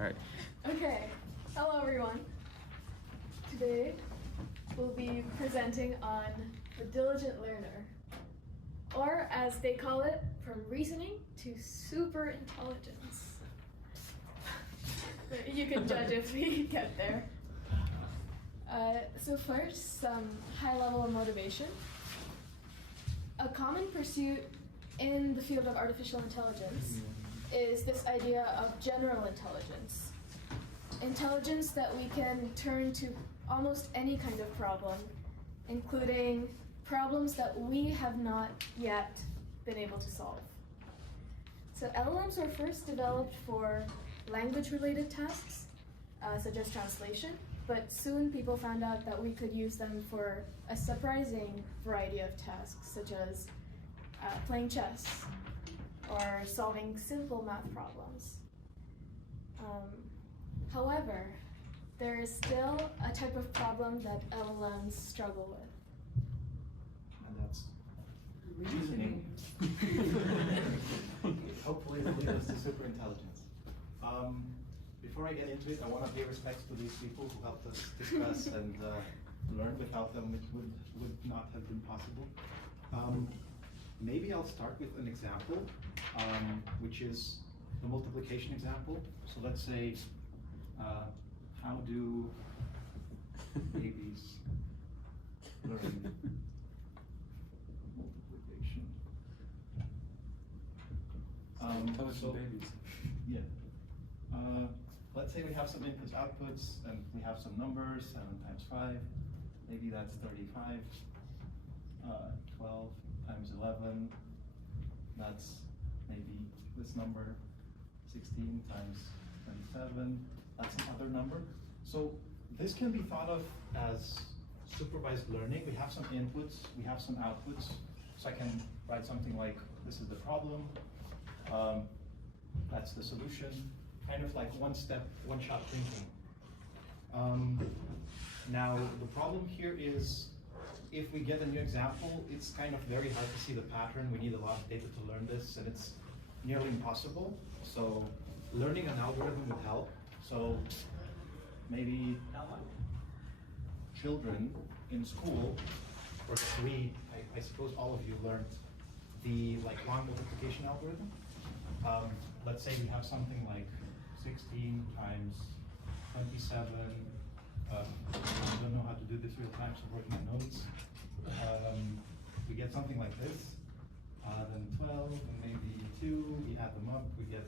All right. Okay, hello everyone. Today we'll be presenting on the diligent learner, or as they call it, from reasoning to super intelligence. You can judge if we get there. So first, some high-level motivation. A common pursuit in the field of artificial intelligence is this idea of general intelligence. Intelligence that we can turn to almost any kind of problem, including problems that we have not yet been able to solve. So LLMs were first developed for language-related tasks, such as translation, but soon people found out that we could use them for a surprising variety of tasks, such as playing chess or solving simple math problems. However, there is still a type of problem that LLMs struggle with. And that's reasoning. Hopefully it'll lead us to superintelligence. Before I get into it, I want to pay respects to these people who helped us discuss and learn. Without them, it would not have been possible. Maybe I'll start with an example, which is the multiplication example. So let's say, how do babies learn multiplication? Babies. Yeah. Let's say we have some inputs, outputs, and we have some numbers, 7 times 5, maybe that's 35. 12 times 11, that's maybe this number. 16 times 27, that's another number. So this can be thought of as supervised learning. We have some inputs, we have some outputs. So I can write something like, this is the problem, that's the solution, kind of like one-step, one-shot thinking. Now, the problem here is, if we get a new example, it's kind of very hard to see the pattern. We need a lot of data to learn this, and it's nearly impossible. So learning an algorithm would help. So maybe children in school, or I suppose all of you learned the long multiplication algorithm. Let's say we have something like 16 times 27. I don't know how to do this real time, so I'm writing my notes. We get something like this, then 12, and maybe 2. We add them up, we get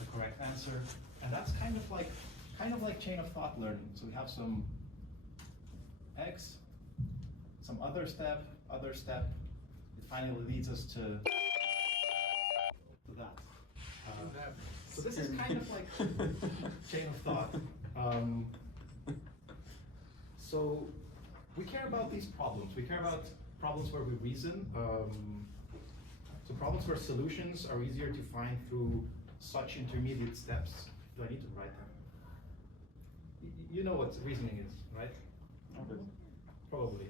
the correct answer, and that's kind of like chain of thought learning. So we have some x, some other step. It finally leads us to that. So this is kind of like chain of thought. So we care about these problems. We care about problems where we reason. So problems where solutions are easier to find through such intermediate steps. Do I need to write them? You know what reasoning is, right? Probably.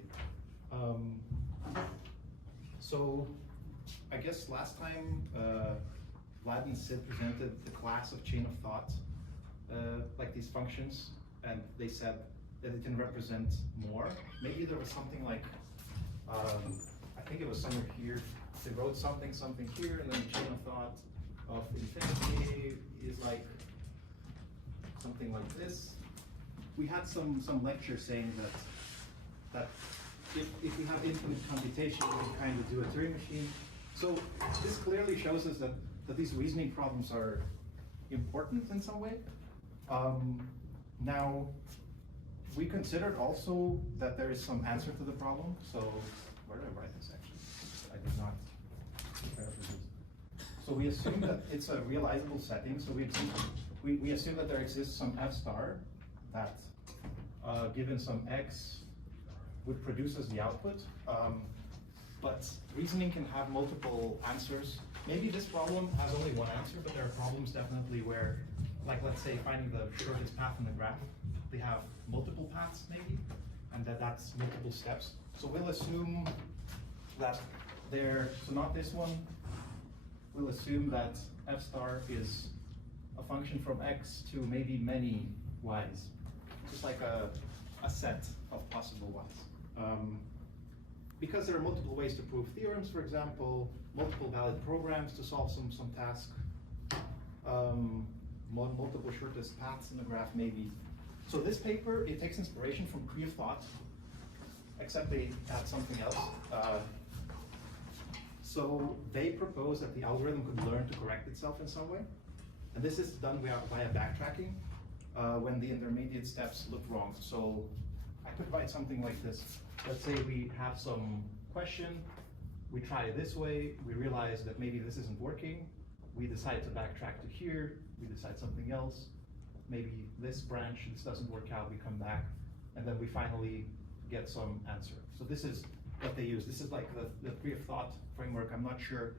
So I guess last time Vlad and Sid presented the class of chain of thought, like these functions, and they said that it can represent more. Maybe there was something like, I think it was somewhere here. They wrote something here, and then the chain of thought of infinity is like something like this. We had some lecture saying that if we have infinite computation, we can kind of do a Turing machine. So this clearly shows us that these reasoning problems are important in some way. Now, we considered also that there is some answer to the problem. So where did I write this actually? I did not prepare for this. So we assume that it's a realizable setting. So we assume that there exists some f star that, given some x, would produce as the output. But reasoning can have multiple answers. Maybe this problem has only one answer, but there are problems definitely where, like let's say finding the shortest path in the graph, they have multiple paths maybe, and that's multiple steps. So we'll assume that so not this one, we'll assume that f star is a a function from x to maybe many y's. Just like a set of possible y's. Because there are multiple ways to prove theorems, for example, multiple valid programs to solve some task, multiple shortest paths in the graph maybe. So this paper, it takes inspiration from tree of thought, except they add something else. So they propose that the algorithm could learn to correct itself in some way. And this is done via backtracking when the intermediate steps look wrong. So I could write something like this. Let's say we have some question, we try it this way, we realize that maybe this isn't working, we decide to backtrack to here, we decide something else, maybe this branch, this doesn't work out, we come back, and then we finally get some answer. So this is what they use. This is like the tree of thought framework. I'm not sure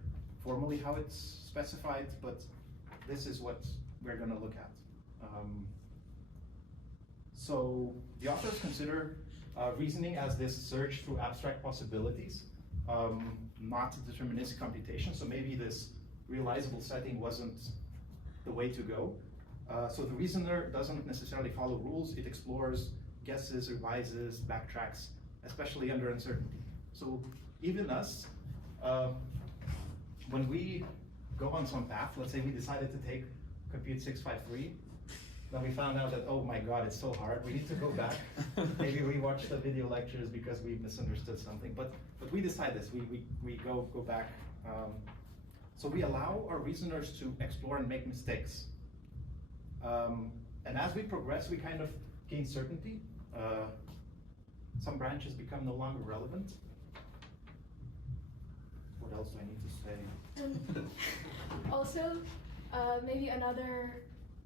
formally how it's specified, but this is what we're going to look at. So the authors consider reasoning as this search through abstract possibilities, not deterministic computation. So maybe this realizable setting wasn't the way to go. So the reasoner doesn't necessarily follow rules. It explores, guesses, revises, backtracks, especially under uncertainty. So even us, when we go on some path, let's say we decided to take compute 653, then we found out that, oh my God, it's so hard, we need to go back. Maybe we watched the video lectures because we misunderstood something, but we decide this, we go back. So we allow our reasoners to explore and make mistakes. And as we progress, we kind of gain certainty. Some branches become no longer relevant. What else do I need to say? Also, maybe another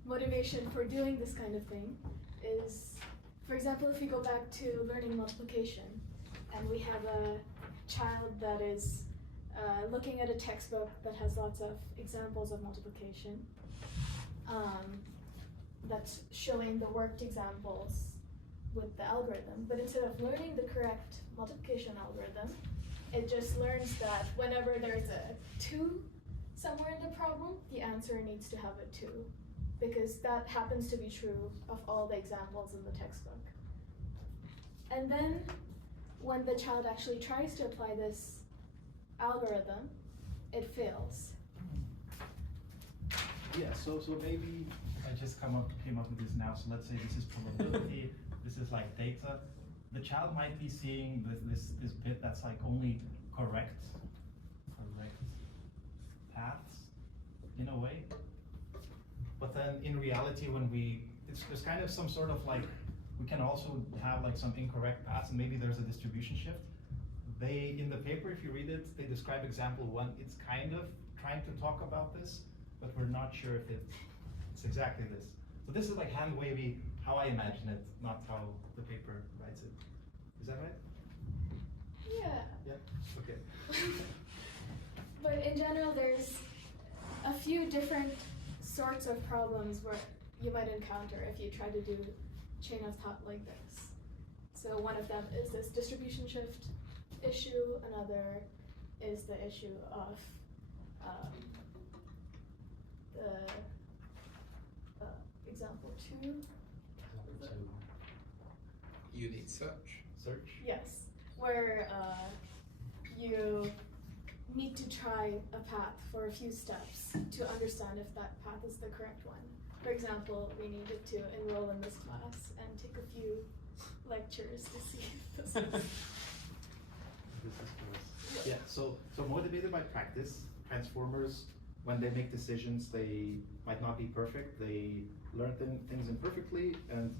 motivation for doing this kind of thing is, for example, if we go back to learning multiplication, and we have a child that is looking at a textbook that has lots of examples of multiplication, that's showing the worked examples with the algorithm, but instead of learning the correct multiplication algorithm, it just learns that whenever there's a 2 somewhere in the problem, the answer needs to have a 2, because that happens to be true of all the examples in the textbook. And then when the child actually tries to apply this algorithm, it fails. Yeah, so maybe I just came up with this now. So let's say this is probability, this is like data. The child might be seeing this bit that's like only correct paths in a way. But then in reality, when there's kind of some sort of like, we can also have like some incorrect paths, and maybe there's a distribution shift. In the paper, if you read it, they describe example 1. It's kind of trying to talk about this, but we're not sure if it's exactly this. So this is like hand-wavy, how I imagine it, not how the paper writes it. Is that right? Yeah. Yeah, okay. But in general, there's a few different sorts of problems where you might encounter if you try to do chain of thought like this. So one of them is this distribution shift issue. Another is the issue of the example 2. You need search. Search? Yes, where you need to try a path for a few steps to understand if that path is the correct one. For example, we needed to enroll in this class and take a few lectures to see if this is. Yeah, so motivated by practice, transformers, when they make decisions, they might not be perfect. They learn things imperfectly, and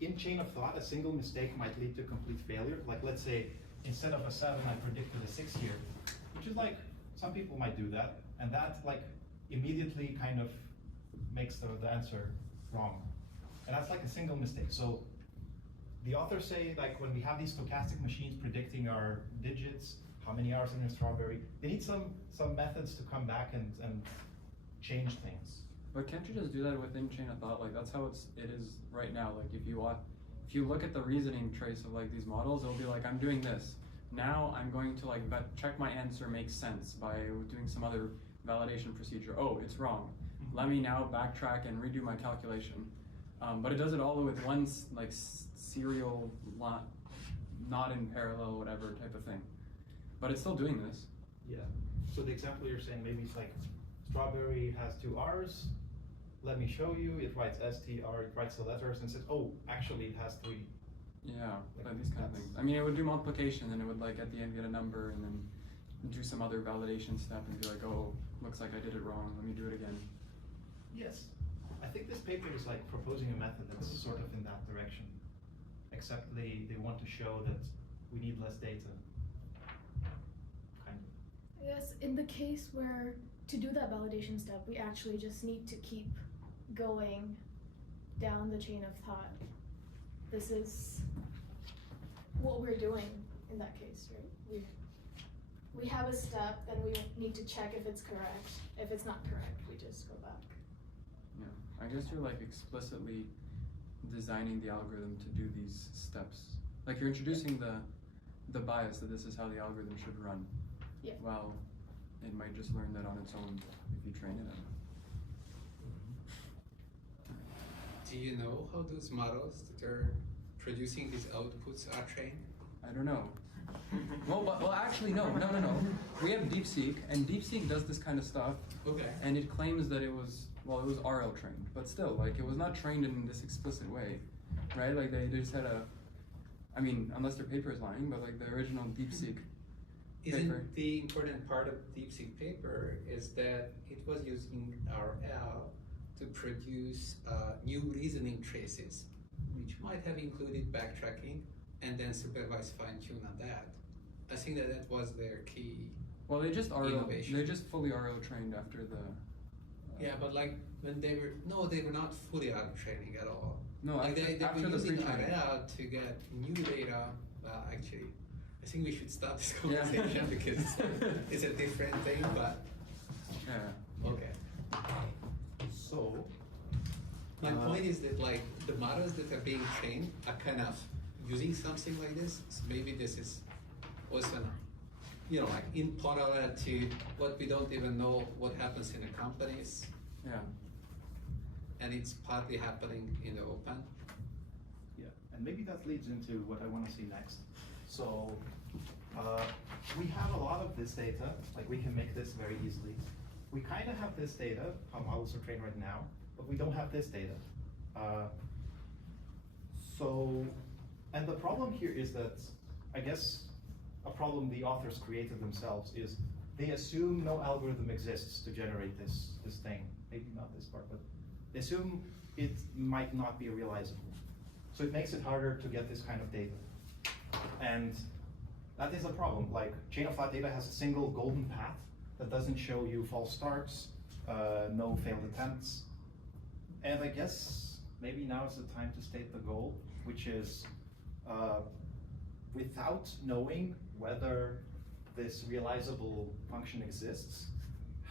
in chain of thought, a single mistake might lead to complete failure. Like let's say, instead of a 7, I predicted a 6 here, which is like, some people might do that, and that like immediately kind of makes the answer wrong. And that's like a single mistake. So the authors say, like, when we have these stochastic machines predicting our digits, how many hours in a strawberry, they need some methods to come back and change things. But can't you just do that within chain of thought? Like that's how it is right now. Like if you look at the reasoning trace of like these models, it'll be like, I'm doing this. Now I'm going to like check my answer makes sense by doing some other validation procedure. Oh, it's wrong. let me now backtrack and redo my calculation. But it does it all with one serial lot, not in parallel, whatever type of thing. But it's still doing this. Yeah. So the example you're saying, maybe it's like strawberry has 2 R's. Let me show you. It writes STR, it writes the letters and says, oh, actually it has 3. Yeah, like these kind of things. I mean, it would do multiplication, and it would like at the end get a number, and then do some other validation step, and be like, oh, looks like I did it wrong. Let me do it again. Yes. I think this paper is like proposing a method that's sort of in that direction. Except they want to show that we need less data. Kind of. Yes, in the case where to do that validation step, we actually just need to keep going down the chain of thought. This is what we're doing in that case, right? We have a step, then we need to check if it's correct. If it's not correct, we just go back. Yeah, I guess you're like explicitly designing the algorithm to do these steps. Like you're introducing the bias that this is how the algorithm should run. Yeah. Well, it might just learn that on its own if you train it on it. Do you know how those models that are producing these outputs are trained? I don't know. Well, actually, no. We have DeepSeek, and DeepSeek does this kind of stuff. Okay. And it claims that it was RL trained, but still, like, it was not trained in this explicit way, right? Like, they just had I mean, unless their paper is lying, but like the original DeepSeek paper. Isn't the important part of DeepSeek paper is that it was using RL to produce new reasoning traces, which might have included backtracking and then supervised fine-tune on that. I think that was their key. Well, they just innovation. They just fully RL trained after the. Yeah, but like when they were not fully RL training at all. No, like they after were the using pre-training. RL to get new data. Well, actually, I think we should stop this conversation because it's a different thing. But Yeah. okay. So, My point is that like the models that are being trained are kind of using something like this. So maybe this is also, like in parallel to what we don't even know what happens in the companies, Yeah. and it's partly happening in the open. yeah, and maybe that leads into what I want to see next. So, we have a lot of this data, like we can make this very easily. We kind of have this data, how models are trained right now, but we don't have this data. And the problem here is that, I guess, a problem the authors created themselves is they assume no algorithm exists to generate this thing. Maybe not this part, but they assume it might not be realizable. So it makes it harder to get this kind of data. And that is a problem. Like, chain of thought data has a single golden path that doesn't show you false starts, no failed attempts. And I guess maybe now is the time to state the goal, which is without knowing whether this realizable function exists,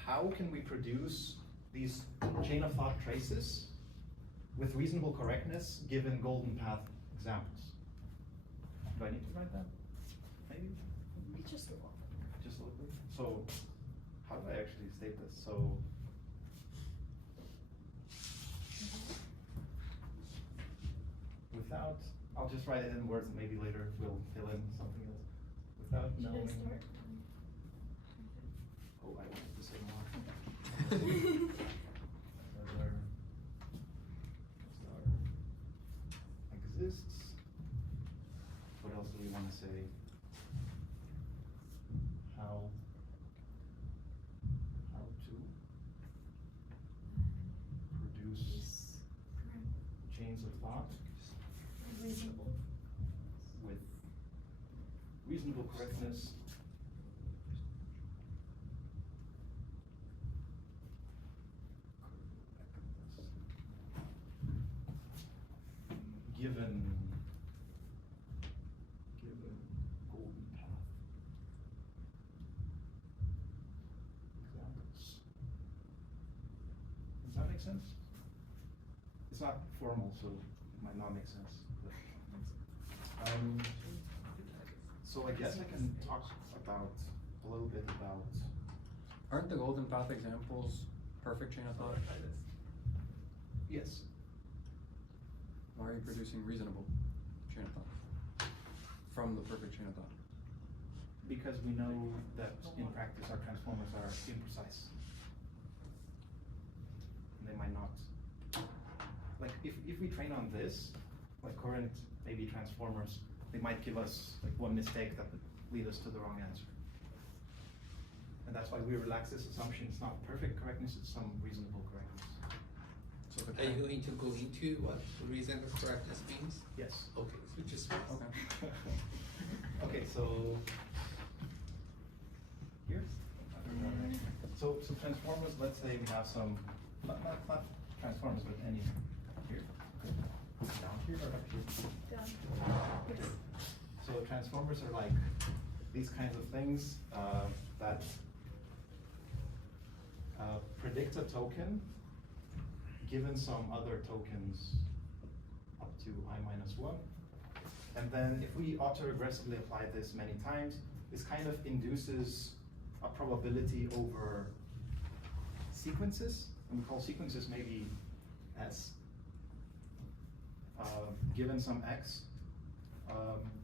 how can we produce these chain of thought traces with reasonable correctness given golden path examples? Do I need to write that? Maybe? Just a little. Just a little bit? So, how do I actually state this? So, without, I'll just write it in words and maybe later we'll fill in something else. Without Should I knowing. start? Oh, I wanted to say more. Whether star exists. What else do we want to say? How to produce chains of thought Reasonable. with reasonable correctness. Given golden path examples. Does that make sense? It's not formal, so it might not make sense. But, so I guess I can talk about a little bit about. Aren't the golden path examples perfect chain of thought? Yes. Why are you producing reasonable chain of thought from the perfect chain of thought? Because we know that in practice our transformers are imprecise. They might not. Like if we train on this, like current maybe transformers, they might give us like one mistake that would lead us to the wrong answer. And that's why we relax this assumption. It's not perfect correctness, it's some reasonable correctness. So the Are you going to go into what reasonable correctness means? Yes. Okay, so just Okay. Okay, so here's so transformers, let's say we have some not transformers, but any here. Down here or up here? Down. Okay. So transformers are like these kinds of things that predict a token given some other tokens up to I-1. And then if we autoregressively apply this many times, this kind of induces a probability over sequences, and we call sequences maybe S, given some X.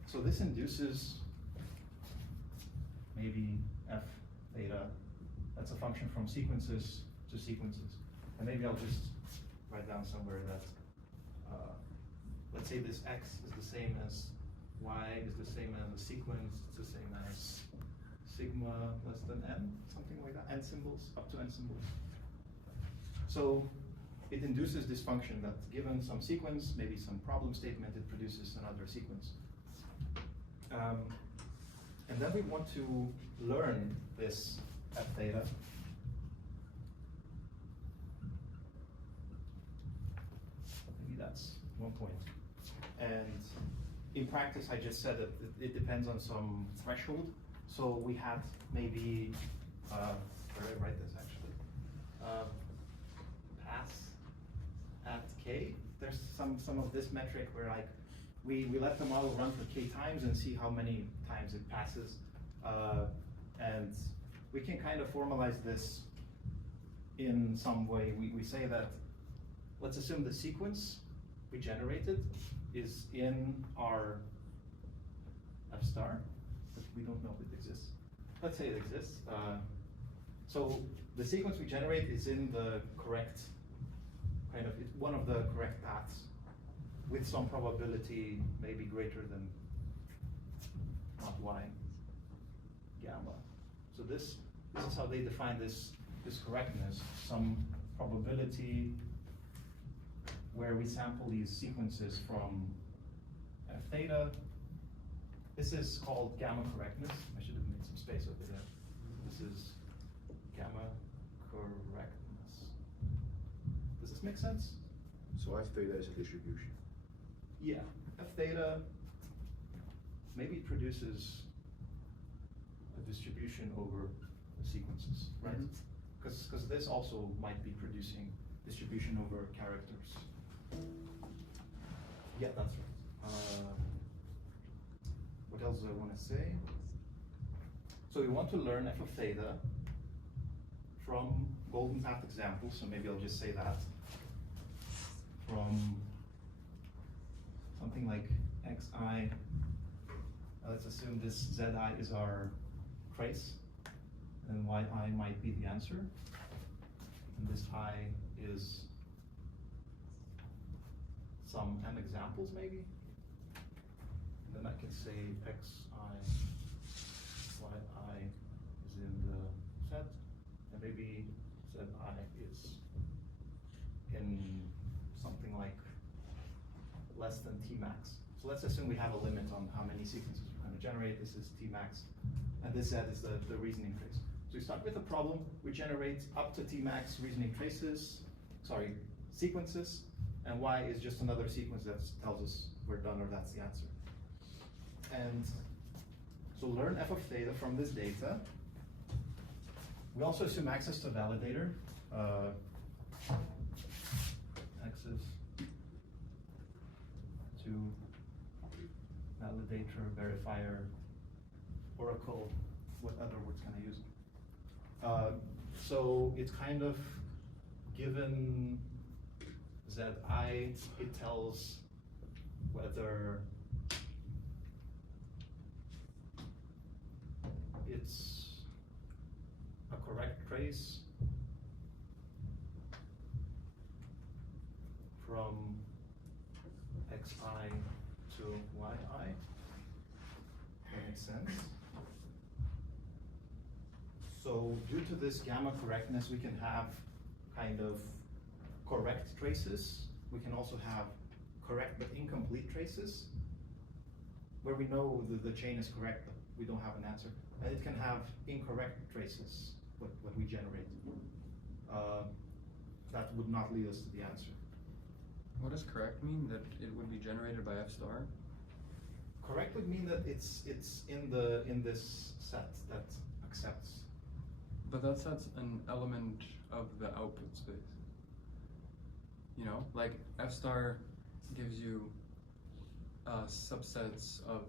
So this induces maybe F theta. That's a function from sequences to sequences. And maybe I'll just write down somewhere that, let's say this X is the same as Y is the same as a sequence, it's the same as sigma less than N, something like that, N symbols, up to N symbols. So it induces this function that given some sequence, maybe some problem statement, it produces another sequence. And then we want to learn this F theta. Maybe that's one point. And in practice, I just said that it depends on some threshold. So we had maybe, where did I write this actually? Pass at K. There's some of this metric where like, we let the model run for K times and see how many times it passes. And we can kind of formalize this in some way. We say that, let's assume the sequence we generated is in our F star, but we don't know if it exists. Let's say it exists. So the sequence we generate is in the correct, it's one of the correct paths with some probability maybe greater than not Y, gamma. So this is how they define this correctness, some probability where we sample these sequences from F theta. This is called gamma correctness. I should have made some space over there. This is gamma correctness. Does this make sense? So F theta is a distribution. Yeah, F theta, maybe it produces a distribution over the sequences, right? Because this also might be producing distribution over characters. Yeah, that's right. What else do I want to say? So we want to learn F of theta from golden path examples, so maybe I'll just say that. From something like xi, let's assume this zi is our trace, and yi might be the answer, and this I is some m examples maybe, and then I can say xi, yi is in the set, and maybe zi is in something like less than t max. So let's assume we have a limit on how many sequences we're going to generate. This is t max, and this z is the reasoning trace. So we start with a problem, we generate up to t max reasoning sequences, and y is just another sequence that tells us we're done or that's the answer. And so learn f of theta from this data. We also assume access to validator. Access to validator, verifier, oracle, what other words can I use? So it's kind of given Zi, it tells whether it's a correct trace from xi to yi. That makes sense. So due to this gamma correctness, we can have kind of correct traces. We can also have correct but incomplete traces, where we know the chain is correct, but we don't have an answer. And it can have incorrect traces, what we generate. That would not lead us to the answer. What does correct mean? That it would be generated by f star? Correct would mean that it's in this set that accepts. But that set's an element of the output space. You know, like f star gives you subsets of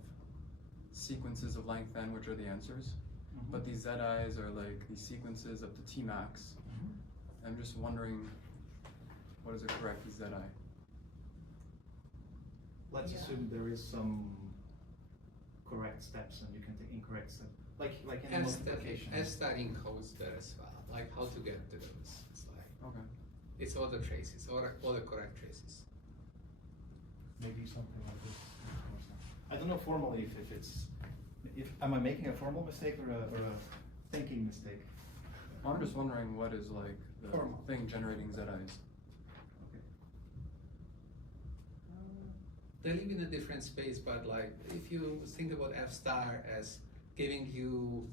sequences of length n, which are the answers. Mm-hmm. But these zi's are like these sequences up to t max. Mm-hmm. I'm just wondering, what is a correct zi? Let's assume there is some correct steps and you can take incorrect steps. Like in multiplication. F star encodes that as well, like how to get to those. It's like, Okay. it's all the traces, all the correct traces. Maybe something like this. I don't know formally if it's, am I making a formal mistake or a thinking mistake? I'm just wondering what is like the Formal. thing generating zi's. Okay. They live in a different space, but like if you think about F star as giving you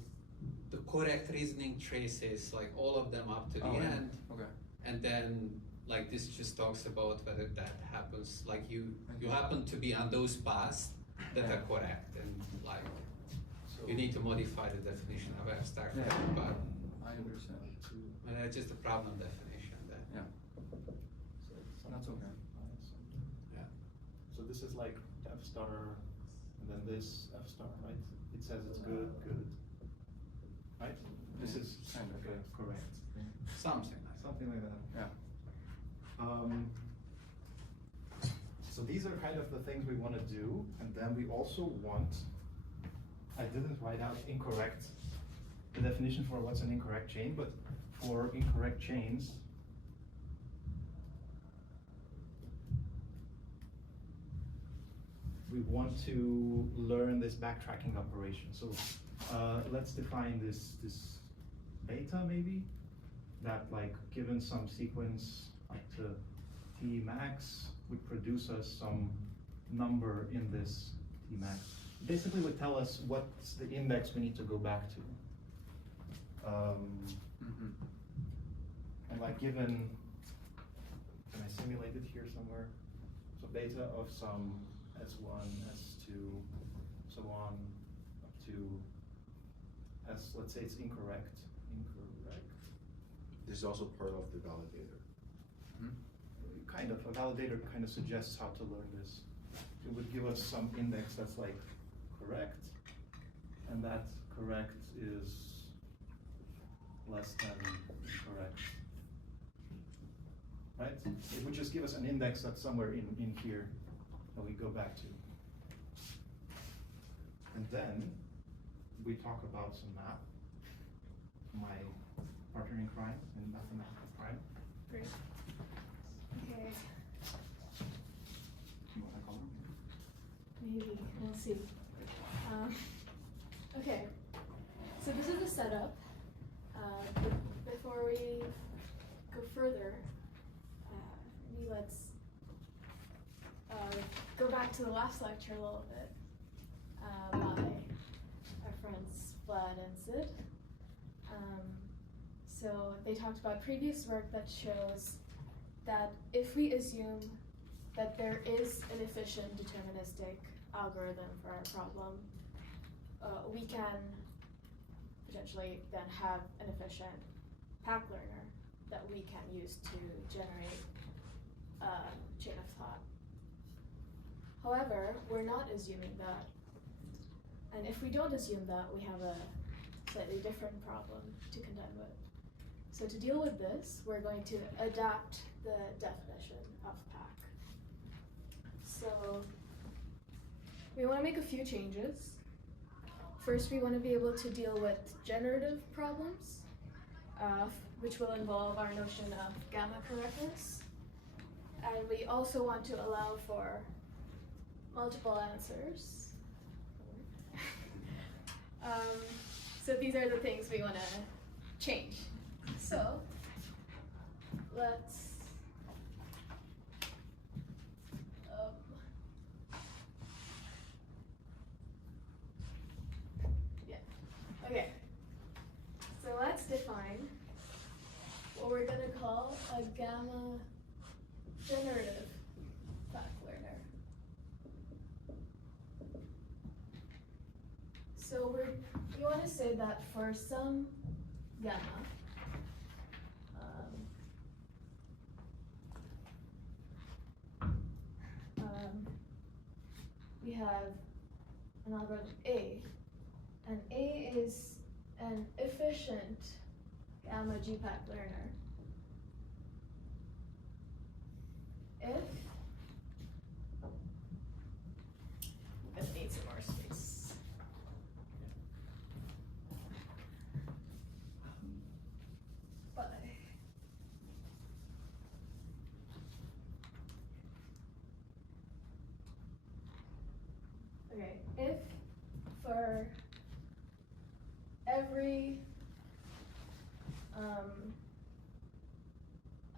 the correct reasoning traces, like all of them up to the end, Okay. and then like this just talks about whether that happens, like you happen to be on those paths that are correct, and like So you need to modify the definition of F star, Yeah. but I understand. and that's just a problem definition then. Yeah. So That's okay. Yeah. So this is like F star, and then this F star, right? It says it's good, right? This Yeah, is kind of, okay, yeah. correct. Something like that. Something like that. Yeah. So these are kind of the things we want to do, and then we also want, I didn't write out incorrect, the definition for what's an incorrect chain, but for incorrect chains, we want to learn this backtracking operation. So let's define this beta maybe, that like given some sequence up to t max would produce us some number in this t max. Basically would tell us what's the index we need to go back to. And like given, can I simulate it here somewhere? So beta of some S1, S2, so on, up to S, let's say it's incorrect. This is also part of the validator. Kind of, a validator kind of suggests how to learn this. It would give us some index that's like correct, and that correct is less than incorrect. Right? It would just give us an index that's somewhere in here that we go back to. And then we talk about some math. My partner in crime in mathematical crime. Great. Okay. You want to call him? Maybe, we'll see. Okay, so this is the setup. Before we go further, maybe let's go back to the last lecture a little bit by our friends Vlad and Sid. So they talked about previous work that shows that if we assume that there is an efficient deterministic algorithm for our problem, we can potentially then have an efficient pack learner that we can use to generate a chain of thought. However, we're not assuming that. And if we don't assume that, we have a slightly different problem to contend with. So to deal with this, we're going to adapt the definition of pack. So we want to make a few changes. First, we want to be able to deal with generative problems, which will involve our notion of gamma correctness. And we also want to allow for multiple answers. So these are the things we want to change. So let's okay. So let's define what we're going to call a gamma generative path learner. So we want to say that for some gamma, we have an algorithm A, and A is an efficient gamma GPAC learner if, I'm gonna need some more space. Okay, if for every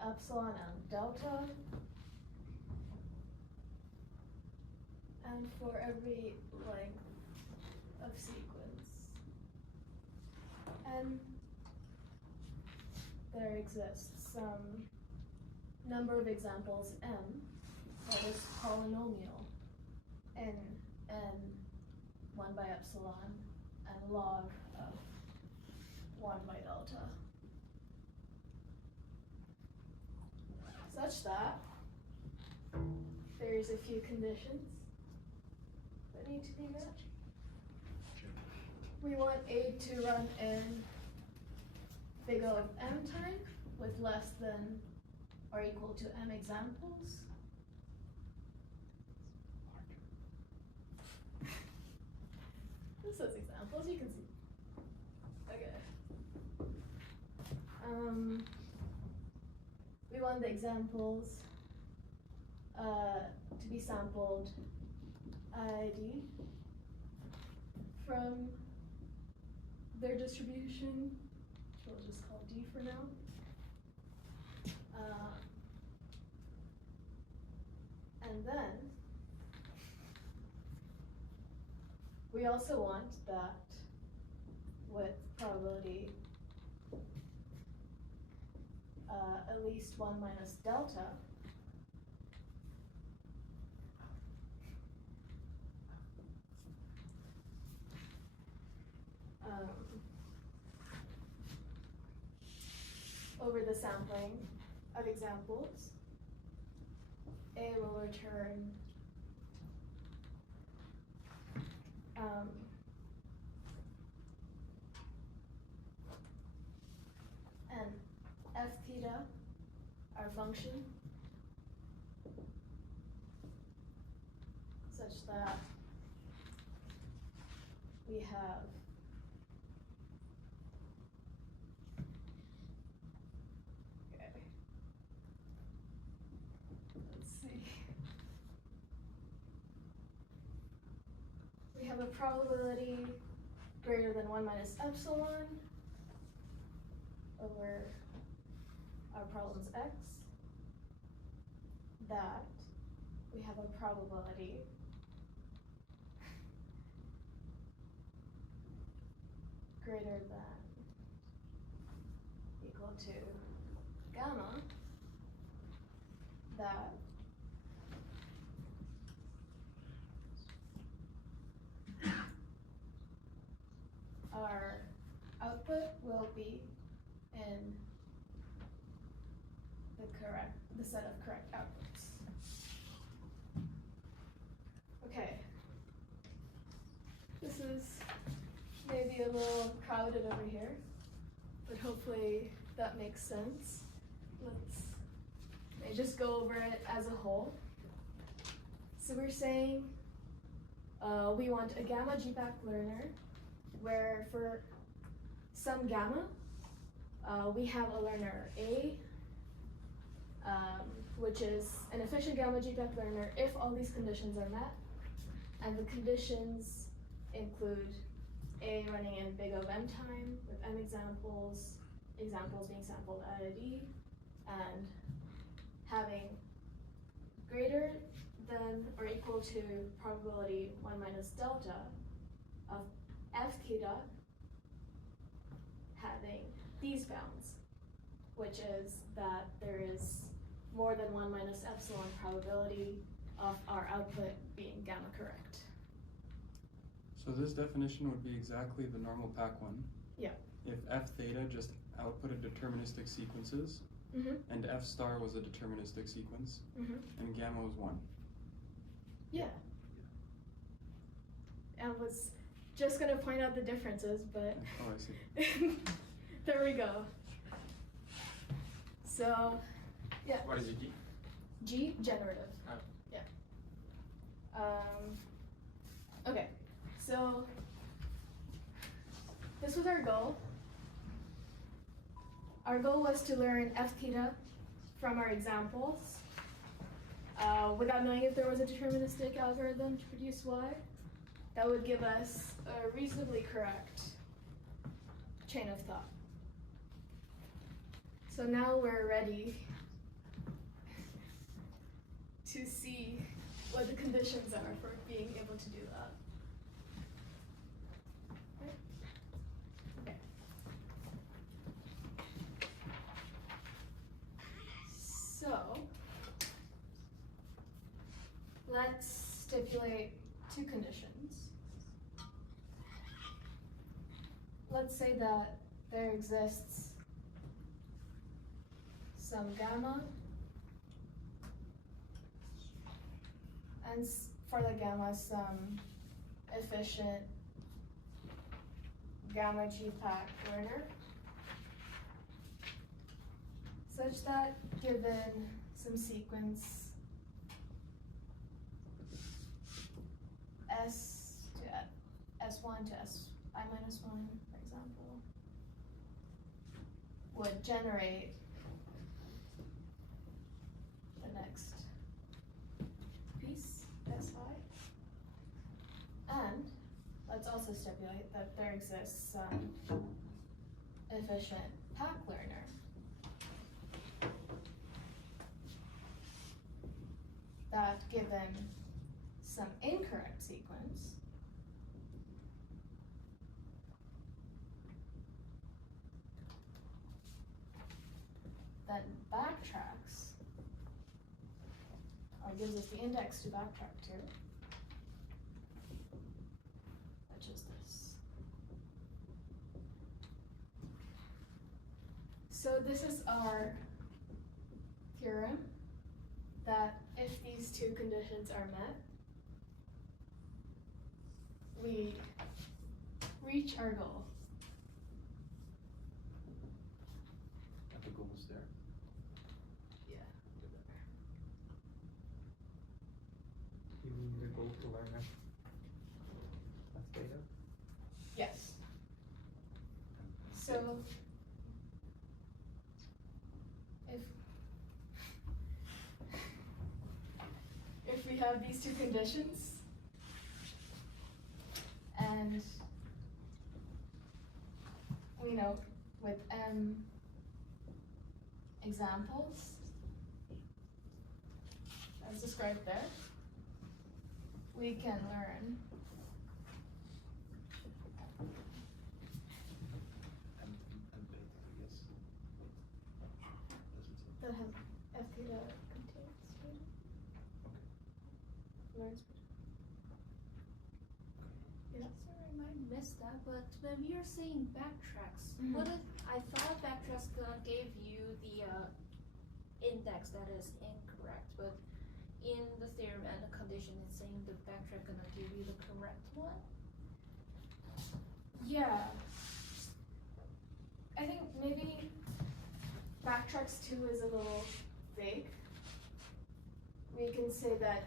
epsilon and delta, and for every length of sequence, and there exists some number of examples m that is polynomial in n 1 by epsilon and log of 1 by delta, such that there's a few conditions that need to be met. We want A to run in big O of m time with less than or equal to m examples. This says examples, you can see. Okay. We want the examples to be sampled ID from their distribution, which we'll just call D for now. And then we also want that with probability at least 1 minus delta, over the sampling of examples, A will return and f theta, our function, such that we have a probability greater than 1 minus epsilon over our problem's x, that we have a probability greater than equal to gamma, that our output will be in the set of correct outputs. Okay. This is maybe a little crowded over here, but hopefully that makes sense. Let me just go over it as a whole. So we're saying we want a gamma GPAC learner where for some gamma, we have a learner A, which is an efficient gamma GPAC learner if all these conditions are met. And the conditions include A running in big O of M time with M examples being sampled at a D, and having greater than or equal to probability 1 minus delta of F theta having these bounds, which is that there is more than 1 minus epsilon probability of our output being gamma correct. So this definition would be exactly the normal pack one. Yeah. If F theta just outputted deterministic sequences, and F star was a deterministic sequence, and gamma was 1. Yeah. I was just gonna point out the differences, but Oh, I see. there we go. So, yeah. What is a G? G, generative. Oh. Yeah. Okay, so this was our goal. Our goal was to learn F theta from our examples without knowing if there was a deterministic algorithm to produce Y. That would give us a reasonably correct chain of thought. So now we're ready to see what the conditions are for being able to do that. Right? Okay. So let's stipulate two conditions. Let's say that there exists some gamma, and for the gamma some efficient gamma GPAC learner, such that given some sequence S to S1 to Si minus 1, for example, would generate the next piece, Si. And let's also stipulate that there exists some efficient pack learner that, given some incorrect sequence, then backtracks, or gives us the index to backtrack to, which is this. So this is our theorem that if these two conditions are met, we reach our goal. And the goal is there. Yeah. You mean the goal to learn F theta? Yes. So if we have these two conditions and we know with M examples as described there, we can learn And beta, I guess. that have F theta contains beta. Learns beta. Yeah. Sorry, I might miss that, but when we are saying backtracks, Mhm. what if I thought backtracks gave you the index that is incorrect, but in the theorem and the condition it's saying the backtrack gonna give you the correct one? Yeah. I think maybe backtracks to is a little vague. We can say that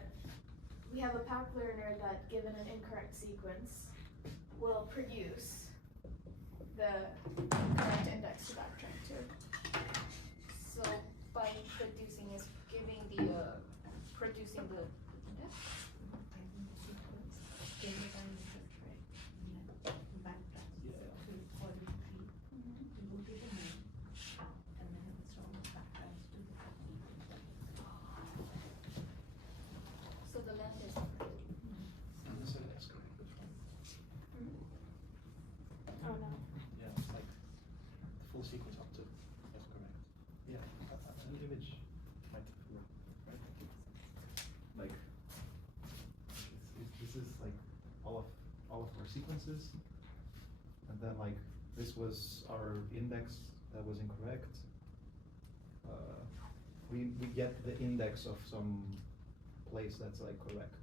we have a pack learner that, given an incorrect sequence, will produce the correct index to backtrack to. So by producing is giving the producing the index. So the length is That's correct. Oh no. Yeah, like the full sequence up to. That's correct. Yeah, an image might work, right? Like this is like all of our sequences, and then like this was our index that was incorrect. We get the index of some place that's like correct,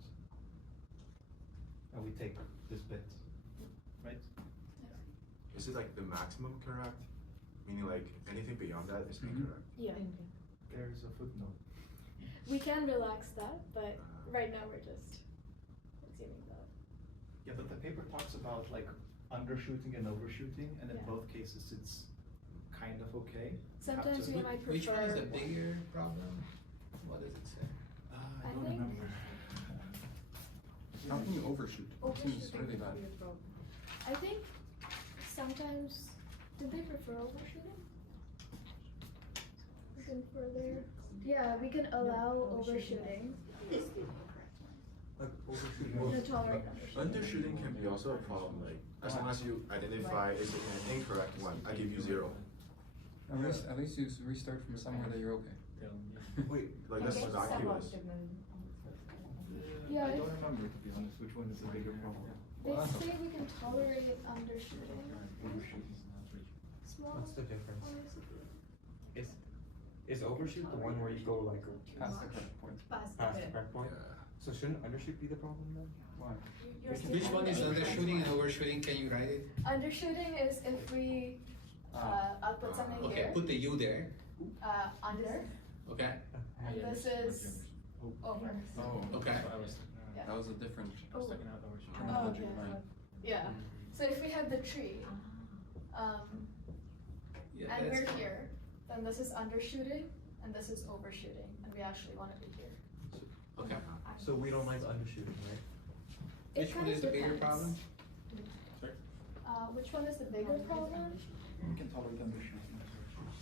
and we take this bit, right? Is it like the maximum correct? Meaning like anything beyond that is incorrect? Yeah. There's a footnote. We can relax that, but right now we're just assuming that. Yeah, but the paper talks about like undershooting and overshooting, and in Yeah. both cases it's kind of okay. Sometimes we might prefer. Which one is the bigger problem? What does it say? I I don't think- remember. How can you overshoot? It seems really bad. I think sometimes, did they prefer overshooting? We can further, yeah, we can allow overshooting. Like overshooting. We can tolerate undershooting. Undershooting can be also a problem, like as long as you identify is it an incorrect one, I give you 0. At least you restart from somewhere that you're okay. Wait, like that's Okay. innocuous. Yeah, I don't remember, to be honest, which one is the bigger problem. they say we can tolerate undershooting. Overshooting. Small. What's the difference? or is it- Is overshoot the one where you go like Past the correct point. past the correct point? Yeah. So shouldn't undershoot be the problem then? Why? You're still Which one is having- undershooting and overshooting? Can you write it? Undershooting is if we output something Okay, here, put the U there. under, Okay. and this is over. Oh, Okay. Yeah. that was a different Oh. terminology, Okay. right? Yeah. So if we have the tree, Yeah, and that's we're here, then this is undershooting, and this is overshooting, and we actually want to be here. okay. So we don't like undershooting, right? It Which one kind is of the bigger depends. problem? Which one is the bigger problem? We can tolerate undershooting.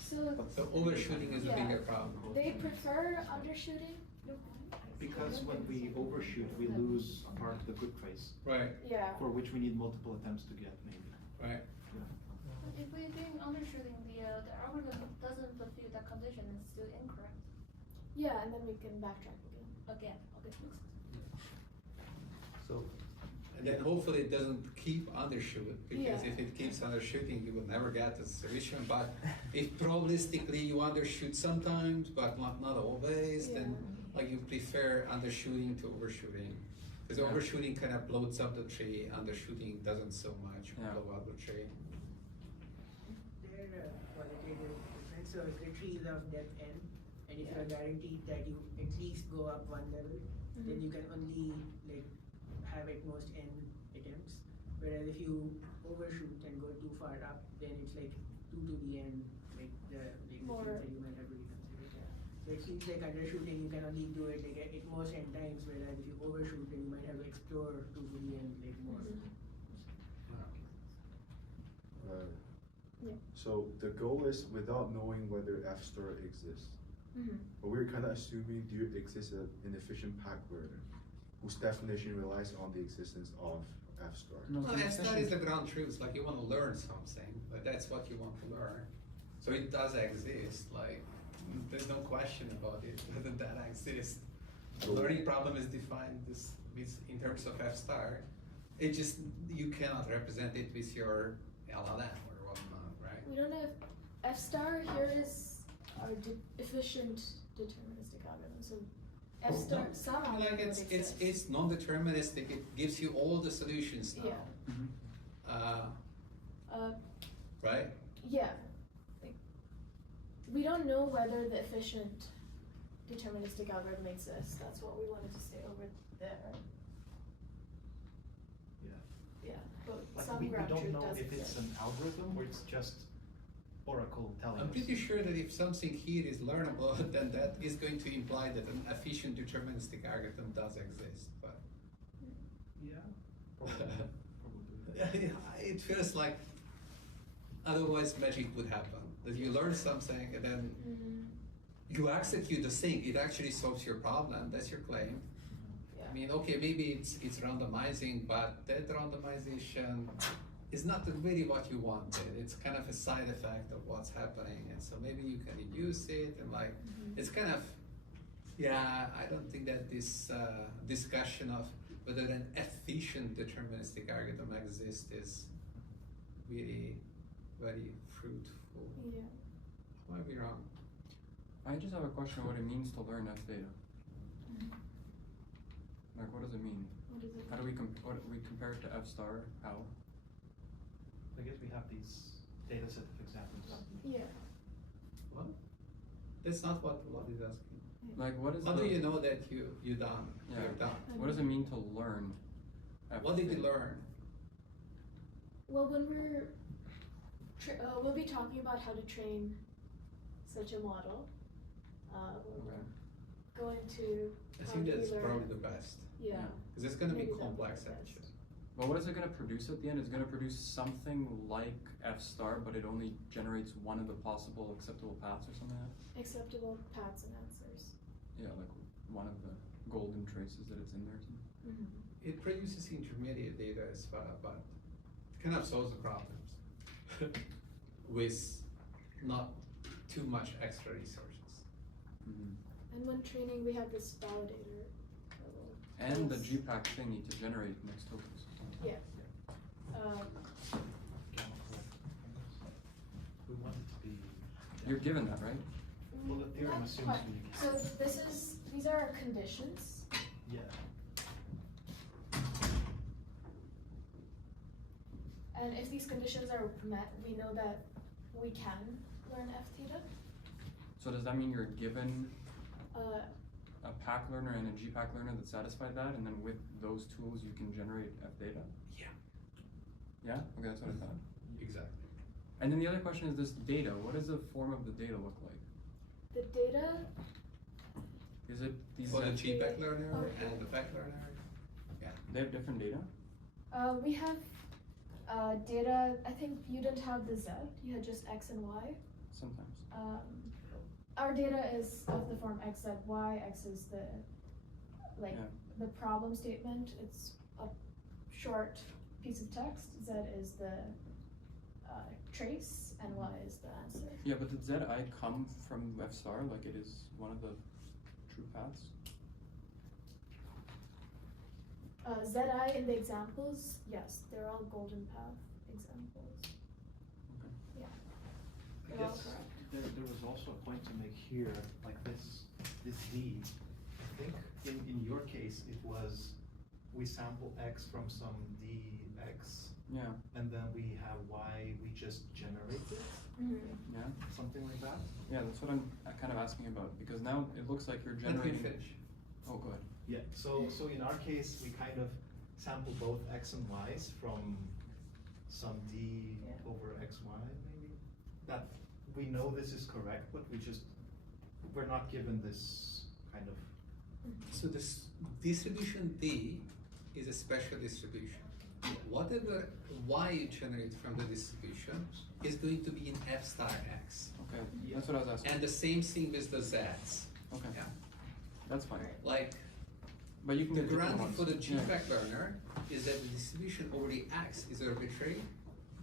So So overshooting is a Yeah. bigger problem. they prefer undershooting. Because when we overshoot, we lose part of the good trace, Right, Yeah. for which we need multiple attempts to get, maybe. right. But if we're doing undershooting, the algorithm doesn't fulfill that condition, it's still incorrect. Yeah, and then we can backtrack again. Again, okay. So And then hopefully it doesn't keep undershoot, because Yeah. if it keeps undershooting, you will never get the solution. But if probabilistically you undershoot sometimes, but not always, then like you prefer undershooting to overshooting. Because Yeah. overshooting kind of bloats up the tree, undershooting doesn't so much Yeah. blow up the tree. They're qualitative difference. So if the tree is of depth n, and if you're guaranteed that you at least go up one level, then you can only like have at most n attempts. Whereas if you overshoot and go too far up, then it's like 2 to the n, like the More. things that you might have to reconsider. So it seems like undershooting you can only do it like at most n times, whereas if you overshoot then you might have to explore 2 to the n like more. Yeah. So the goal is without knowing whether F star exists. Mm-hmm. But we're kind of assuming there exists an inefficient pack learner whose definition relies on the existence of F star. No, Well, the that is efficient- the ground truth. Like you want to learn something, but that's what you want to learn. So it does exist. Like there's no question about it. Whether that exists. The learning problem is defined this in terms of F star. It just you cannot represent it with your LLM or whatnot, right? We don't know if F star here is our efficient deterministic algorithm. So F star No, somehow like would it's exist. non-deterministic. It gives you all the solutions now. Yeah. Mhm. Right? Yeah. we don't know whether the efficient deterministic algorithm exists. That's what we wanted to say over there. Yeah. Yeah, but Like some we ground don't truth know does if it's exist. an algorithm or it's just Oracle telling I'm us. pretty sure that if something here is learnable, then that is going to imply that an efficient deterministic algorithm does exist. But Yeah. Probably. it feels like otherwise magic would happen. That you learn something and then you execute the thing, it actually solves your problem. That's your claim. Yeah. I mean, okay, maybe it's randomizing, but that randomization is not really what you wanted. It's kind of a side effect of what's happening, and so maybe you can reduce it, and like it's kind of, yeah. I don't think that this discussion of whether an efficient deterministic algorithm exists is really very fruitful. Yeah. I might be wrong. I just have a question of what it means to learn F data. Like, what does it mean? What is it? How do we compare it to F star? How? I guess we have these data set of examples. Yeah. What? That's not what is asking. Like, what is How the, do you know that you're done? Yeah. You're done. What does it mean to learn F What did you data? learn? Well, when we'll be talking about how to train such a model. Okay. Going to. I how think do we that's learn- probably the best. Yeah. Because it's going to be Maybe that would be complex the best. actually. But what is it going to produce at the end? It's going to produce something like F star, but it only generates one of the possible acceptable paths or something like that? Acceptable paths and answers. Yeah, like one of the golden traces that it's in there. It produces intermediate data as well, but it kind of solves the problems with not too much extra resources. And when training, we have this validator. And the GPAC thingy to generate next tokens. Yeah. We want it to be. You're given that, right? Well, the theorem Not assumes quite. we. So these are our conditions. Yeah. And if these conditions are met, we know that we can learn F theta. So does that mean you're given Uh, a PAC learner and a GPAC learner that satisfy that, and then with those tools you can generate F data? Yeah. Yeah? Okay, that's what I thought. Exactly. And then the other question is this data. What does the form of the data look like? the data. Is it these? For the Z- GPAC learner Okay. and the PAC learner, yeah. They have different data. We have data. I think you didn't have the Z. You had just X and Y. Sometimes. Our data is of the form X, Z, Y. X is the the problem statement. It's a short piece of text. Z is the trace, and Y is the answer. Yeah, but did ZI come from F star? Like it is one of the true paths? ZI in the examples, yes, they're all golden path examples. Okay. Yeah, I they're all guess correct. there was also a point to make here, like this D. I think in your case, it was, we sample X from some DX, Yeah. and then we have Y, we just generate it, Yeah. something like that. Yeah, that's what I'm kind of asking about, because now it looks like you're Let me generating. finish. Oh, go ahead. Yeah, so in our case, we kind of sample both X and Y's from some D Yeah. over XY, maybe. That, we know this is correct, but we're not given this kind of. So this distribution D is a special distribution. Whatever Y you generate from the distribution is going to be in F star X. Okay, that's what I was asking. And the same thing with the Z's. Okay, Yeah. that's fine. Like But you can the get different guarantee ones. for the Yeah. GPAC learner is that the distribution over the X is arbitrary,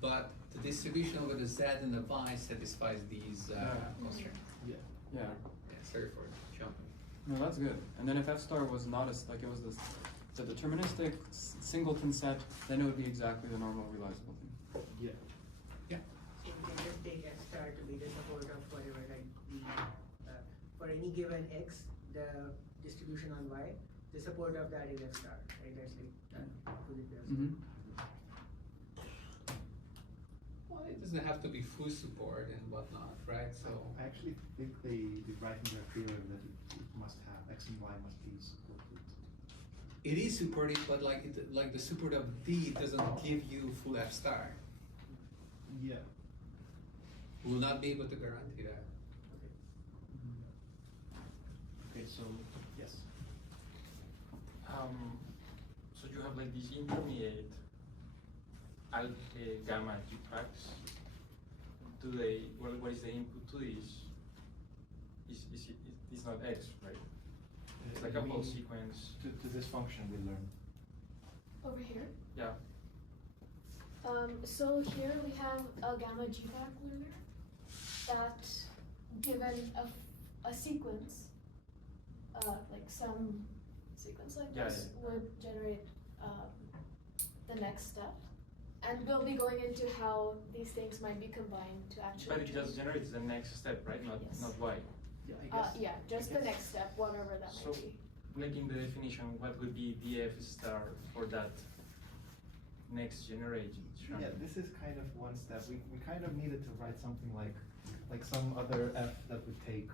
but the distribution over the Z and the Y satisfies these constraints. Yeah. Yeah. Yeah, sorry for jumping. No, that's good. And then if F star was not as, like it was this, the deterministic singleton set, then it would be exactly the normal realizable thing. Yeah. Yeah. So you can just take F star to be the support of whatever, like for any given X, the distribution on Y, the support of that is F star, right? That's like put it there. Mm-hmm. Why It doesn't have to be full support and whatnot, right? So I actually think they write in their failure that it must have X and Y must be supported. it is supported, but like the support of D doesn't give you full F star. Yeah. We'll not be able to guarantee that. Okay, so yes. So you have like these intermediate gamma GPACs. What is the input to this? It's not X, right? It's like a whole sequence. To this function we learn. Over here. Yeah. So here we have a gamma GPAC learner that, given a sequence, like some sequence like this, would generate the next step. And we'll be going into how these things might be combined to actually. But it just generates the next step, right? Not Yes. not Y. Yeah, I guess. Yeah, just I the guess- next step, whatever that So, might be. like in the definition, what would be the F star for that next generation? Yeah, this is kind of one step. We kind of needed to write something like some other F that would take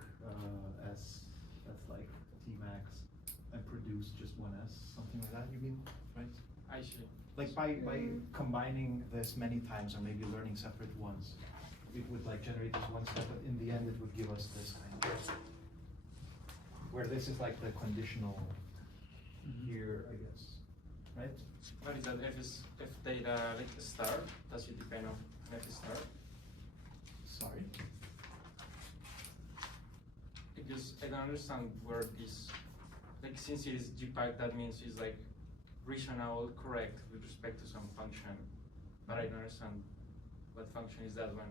S that's like T max and produce just one S, something like that. You mean, right? I see. Like by combining this many times or maybe learning separate ones, it would like generate this one step, but in the end it would give us this kind of, where this is like the conditional here, I guess, right? What is that? F data like a star? Does it depend on F star? Sorry. Because I don't understand where this, like since it is GPAC, that means it's like reasonable, correct with respect to some function. But I don't understand what function is that when,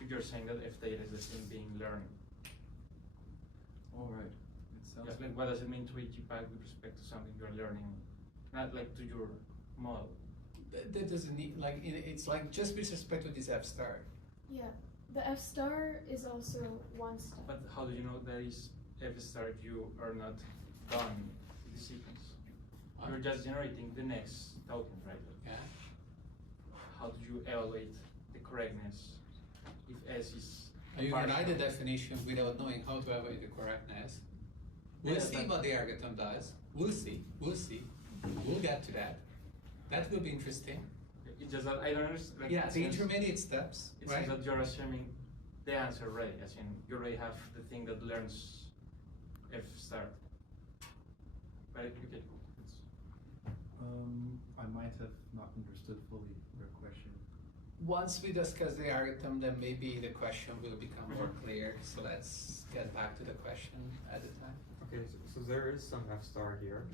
if you're saying that F data is the same being learned. All right. It sounds Yes, like what does it mean to be GPAC with respect to something you're learning? Not like to your model. That doesn't need it's like just with respect to this F star. Yeah, the F star is also one step. But how do you know that is F star if you are not done with the sequence? You're just generating the next token, right? Yeah. How do you evaluate the correctness if S is You can partial? write the definition without knowing how to evaluate the correctness. We'll Yeah, see but- what the algorithm does. We'll see. We'll get to that. That will be interesting. It's just that I don't understand. Like, Yeah, it the seems- intermediate steps, It right? seems that you're assuming the answer already, as in you already have the thing that learns F star. Right? Okay. I might have not understood fully your question. Once we discuss the algorithm, then maybe the question will become more clear. So let's get back to the question at the time. Okay, so there is some F star here,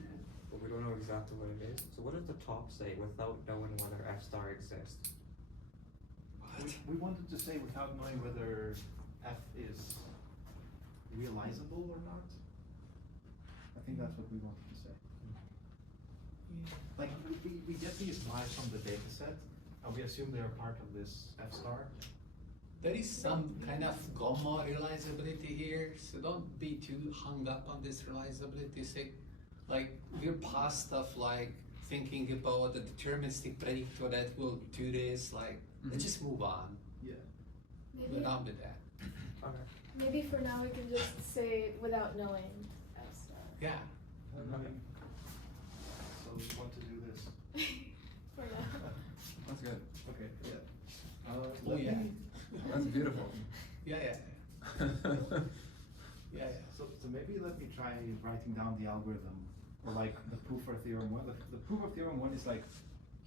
but we don't know exactly what it is. So what does the top say without knowing whether F star exists? We wanted to say without knowing whether F is realizable or not. I think that's what we wanted to say. Like we get these lies from the data set, and we assume they are part of this F star. There is some kind of gamma realizability here, so don't be too hung up on this realizability. Say, like we're past stuff like thinking about the deterministic predictor that will do this. Like let's just move on. Yeah. We're Maybe, done with that. Okay. maybe for now we can just say without knowing F star. Yeah. So we want to do this. For now. That's good. Okay. Yeah. Oh yeah. That's beautiful. Yeah. So maybe let me try writing down the algorithm, or like the proof for theorem one. The proof of theorem one is like,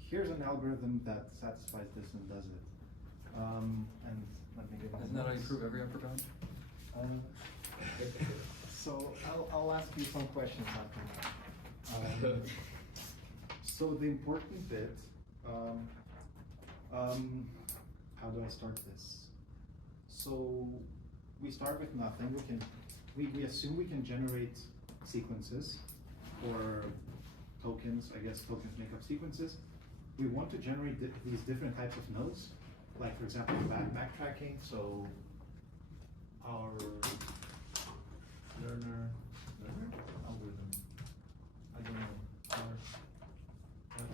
here's an algorithm that satisfies this and does it. And let me get Isn't that how you prove every upper bound? So I'll ask you some questions after that. So the important bit, how do I start this? So we start with nothing. We assume we can generate sequences or tokens. I guess tokens make up sequences. We want to generate these different types of nodes, like for example backtracking. So our learner algorithm. I don't know. Our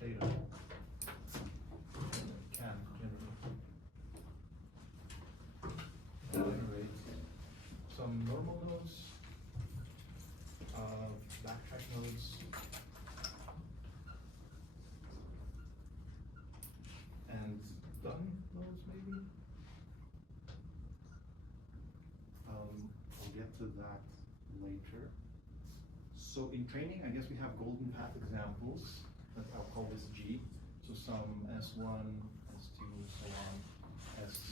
data can generate. some normal nodes, backtrack nodes, and done nodes maybe. I'll get to that later. So in training, I guess we have golden path examples that I'll call this G. So some S1, S2, so on, SG,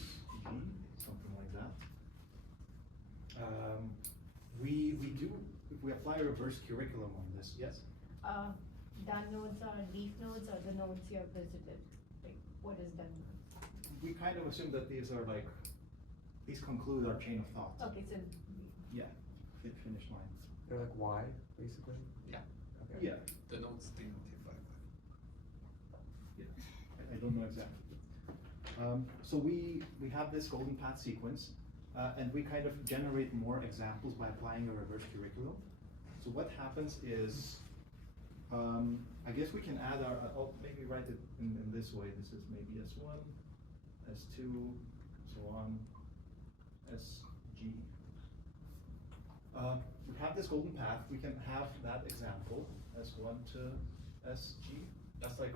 something like that. We do, if we apply a reverse curriculum on this, yes? Done nodes are leaf nodes or the nodes you have visited? Like, what is done nodes? We kind of assume that these are like, these conclude our chain of thought. Okay, so Yeah, finish line. They're like Y, basically? Yeah. Okay. Yeah, The nodes they notify. I don't know exactly. So we have this golden path sequence, and we kind of generate more examples by applying a reverse curriculum. So what happens is, I guess we can add our, I'll maybe write it in this way. This is maybe S1, S2, so on, SG. We have this golden path. We can have that example, S1 to SG. That's like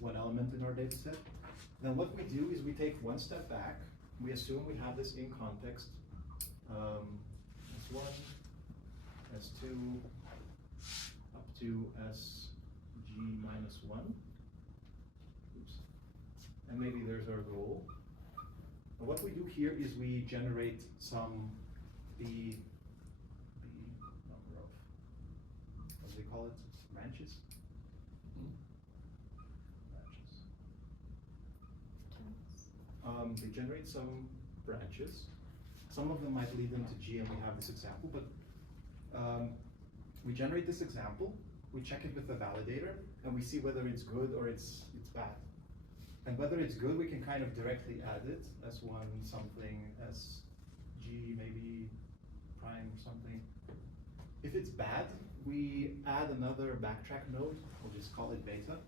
one element in our data set. Then what we do is we take one step back. We assume we have this in context. S1, S2, up to SG minus 1. Oops. And maybe there's our goal. And what we do here is we generate some, the number of, what do they call it, branches? They generate some branches. Some of them might lead them to G, and we have this example, but we generate this example, we check it with the validator, and we see whether it's good or it's bad. And whether it's good, we can kind of directly add it, S1 something, SG maybe prime something. If it's bad, we add another backtrack node, we'll just call it beta,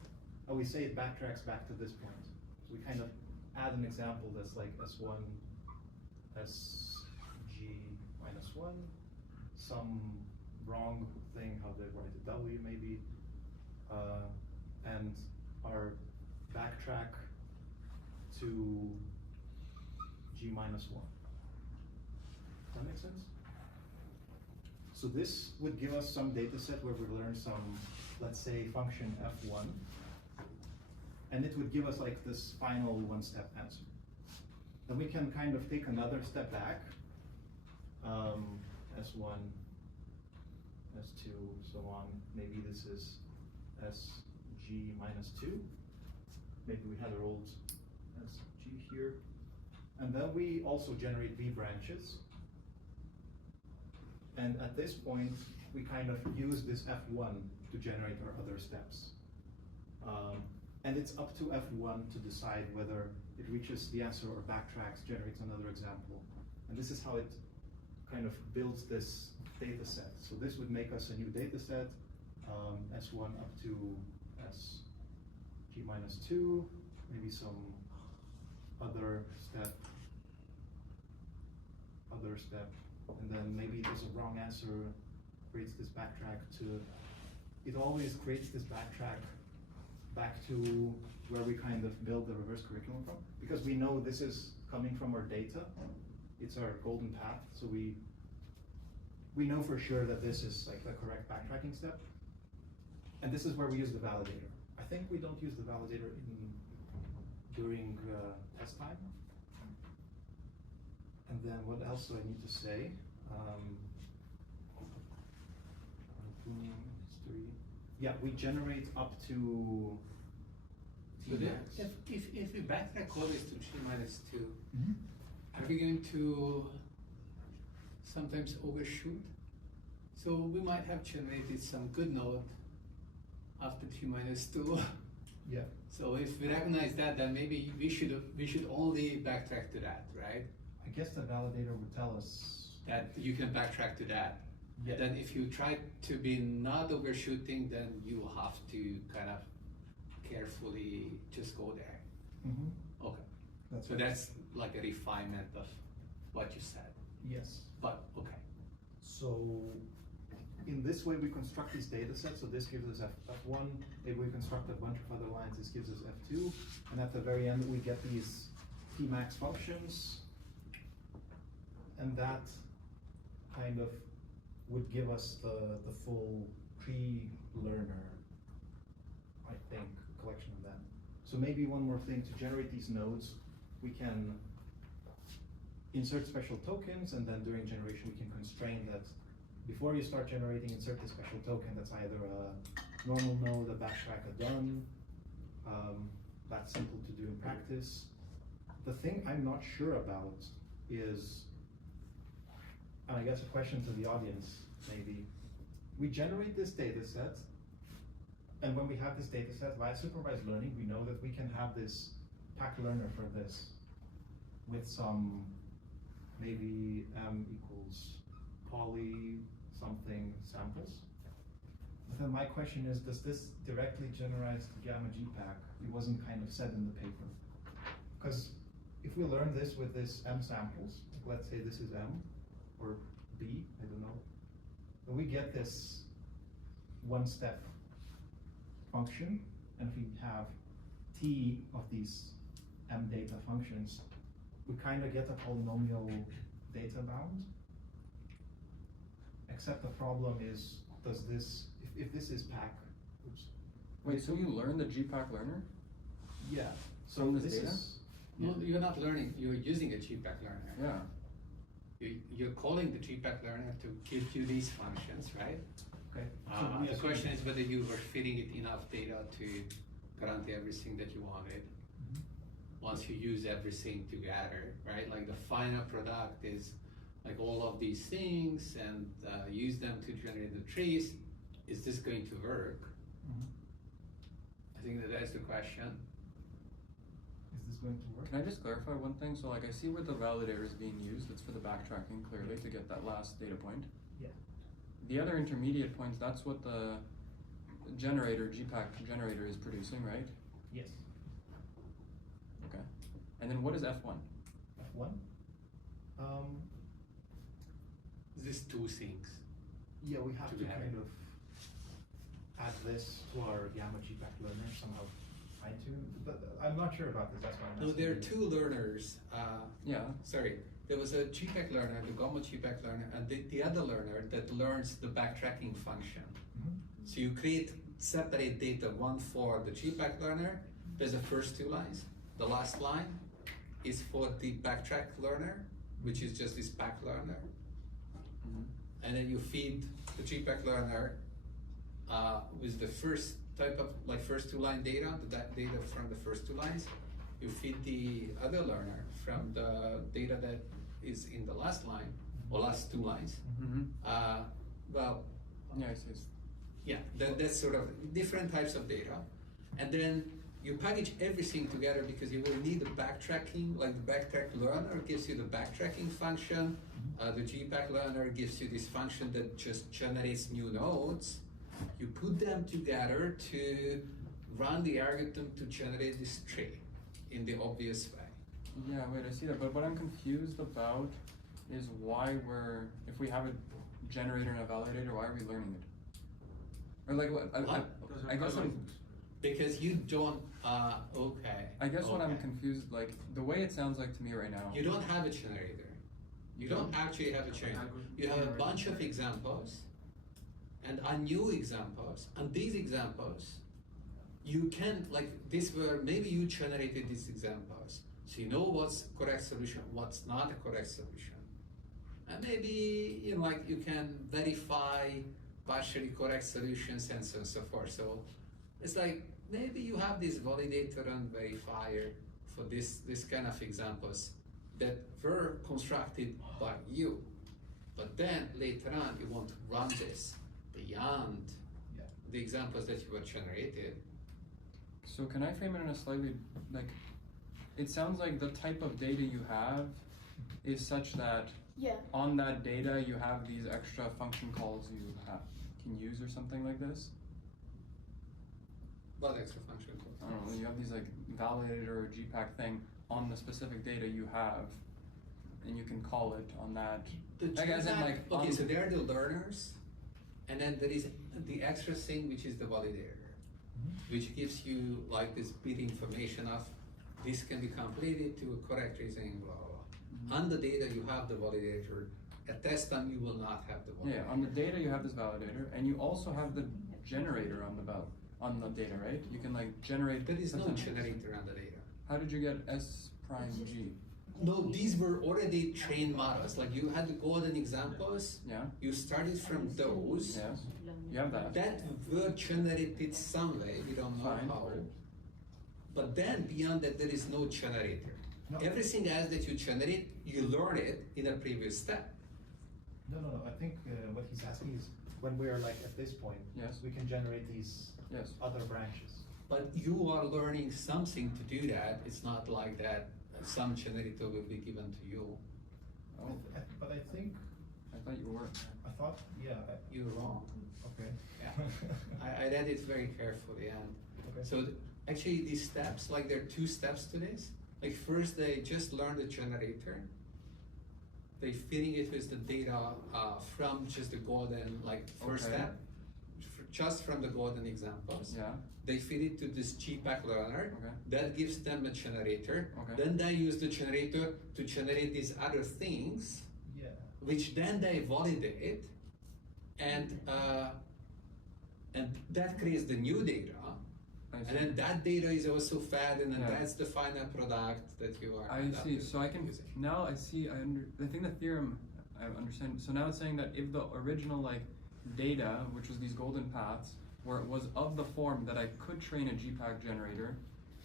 and we say it backtracks back to this point. So we kind of add an example that's like S1, SG minus 1, some wrong thing, how they write it, W maybe, and our backtrack to G minus 1. Does that make sense? So this would give us some data set where we learn some, let's say, function F1, and it would give us like this final one-step answer. Then we can kind of take another step back, S1, S2, so on. Maybe this is SG minus 2. Maybe we had our old SG here. And then we also generate V branches. And at this point, we kind of use this F1 to generate our other steps. And it's up to F1 to decide whether it reaches the answer or backtracks, generates another example. And this is how it kind of builds this data set. So this would make us a new data set, S1 up to SG minus 2, maybe some other step, and then maybe there's a wrong answer, creates this backtrack to, it always creates this backtrack back to where we kind of build the reverse curriculum from, because we know this is coming from our data. It's our golden path, so we know for sure that this is like the correct backtracking step. And this is where we use the validator. I think we don't use the validator during test time. And then what else do I need to say? History. Yeah, we generate up to So then, Tmax. if the backtrack always to G minus 2, are we going to sometimes overshoot? So we might have generated some good node after G minus 2. Yeah. So if we recognize that, then maybe we should only backtrack to that, right? I guess the validator would tell us That you can backtrack to that. Yeah. And then if you try to be not overshooting, then you have to kind of carefully just go there. Okay. That's So right. that's like a refinement of what you said. Yes. But okay. So in this way we construct these data sets, so this gives us F1, if we construct a bunch of other lines, this gives us F2, and at the very end we get these P-max functions, and that kind of would give us the full pre-learner, I think, collection of them. So maybe one more thing, to generate these nodes, we can insert special tokens, and then during generation we can constrain that before you start generating, insert the special token that's either a normal node, a backtrack, a done. That's simple to do in practice. The thing I'm not sure about is, and I guess a question to the audience maybe, we generate this data set, and when we have this data set via supervised learning, we know that we can have this pack learner for this with some maybe m equals poly something samples. But then my question is, does this directly generalize the gamma GPack? It wasn't kind of said in the paper. Because if we learn this with this m samples, let's say this is m or b, I don't know, then we get this one-step function, and if we have t of these m data functions, we kind of get a polynomial data bound. Except the problem is, does this, if this is pack, oops. Wait, so you learn the GPack learner? Yeah. So From this this data? is, No, you're not learning, you're using a GPack learner. Yeah. You're calling the GPack learner to give you these functions, right? okay. The question is whether you were feeding it enough data to grant everything that you wanted. Once you use everything together, right? Like the final product is like all of these things, and use them to generate the trees. Is this going to work? I think that's the question. Is this going to work? Can I just clarify one thing? So like I see where the validator is being used, it's for the backtracking clearly to get that last data point. Yeah. The other intermediate points, that's what the generator, GPack generator is producing, right? Yes. Okay. And then what is F1? F1? These two things. Yeah, we have to Together. kind of add this to our gamma GPack learner somehow fine-tune. But I'm not sure about this, that's why I'm No, asking there are you. two learners. Yeah. Sorry, there was a GPack learner, the gamma GPack learner, and the other learner that learns the backtracking function. So you create separate data, one for the GPack learner, there's the first two lines. The last line is for the backtrack learner, which is just this pack learner. And then you feed the GPack learner with the first type of, like first two line data, that data from the first two lines. You feed the other learner from the data that is in the last line, or last two lines. Well, Yeah, I see. yeah, that's sort of different types of data. And then you package everything together because you will need the backtracking, like the backtrack learner gives you the backtracking function. The GPack learner gives you this function that just generates new nodes. You put them together to run the algorithm to generate this tree in the obvious way. Yeah, wait, I see that. But what I'm confused about is why if we have a generator and a validator, why are we learning it? Or like, I guess Because you don't, okay. I guess what I'm okay. confused, like, the way it sounds like to me right now. You don't have a generator. You don't actually have a generator. You have a bunch of examples and new examples, and these examples, you can, like, maybe you generated these examples, so you know what's correct solution, what's not a correct solution. And maybe, like, you can verify partially correct solutions and so on and so forth. So it's like, maybe you have this validator and verifier for this kind of examples that were constructed by you, but then later on you want to run this beyond the examples that you were generated. So can I frame it in a slightly, like, it sounds like the type of data you have is such that on that data you have these extra function calls you can use or something like this? What extra function calls? I don't know, you have these like validator or GPack thing on the specific data you have, and you can call it on that. The Like, as in, like, okay, on- so there are the learners, and then there is the extra thing which is the validator, which gives you like this bit information of this can be completed to a correct reasoning, blah blah blah. On the data you have the validator. At test time you will not have the validator. Yeah, on the data you have this validator, and you also have the generator on the data, right? You can like generate. There is no something- generator on the data. How did you get S prime G? No, these were already trained models. Like you had the golden examples. Yeah. You started from those. Yes. You have that. That were generated some way. We don't know Fine. how. But then beyond that, there is no generator. No. Everything else that you generate, you learn it in a previous step. No. I think what he's asking is when we are like at this point, Yes. we can generate these Yes. other branches. But you are learning something to do that. It's not like that some generator will be given to you. Oh, But I think, I thought you were. I thought, yeah, You're wrong. okay. Yeah. I read it very carefully, and Okay. so actually these steps, like there are two steps to this. Like first they just learn the generator. They feeding it with the data from just the golden, like first Okay. step, just from the golden examples. Yeah. They feed it to this GPAC learner. Okay. That gives them a generator. Okay. Then they use the generator to generate these other things, Yeah. which then they validate, and that creates the new data. I And see. then that data is also fed, and then Yeah. that's the final product that you are. I end up see. So I can using. now I see. I think the theorem I understand. So now it's saying that if the original like data, which was these golden paths, where it was of the form that I could train a GPAC generator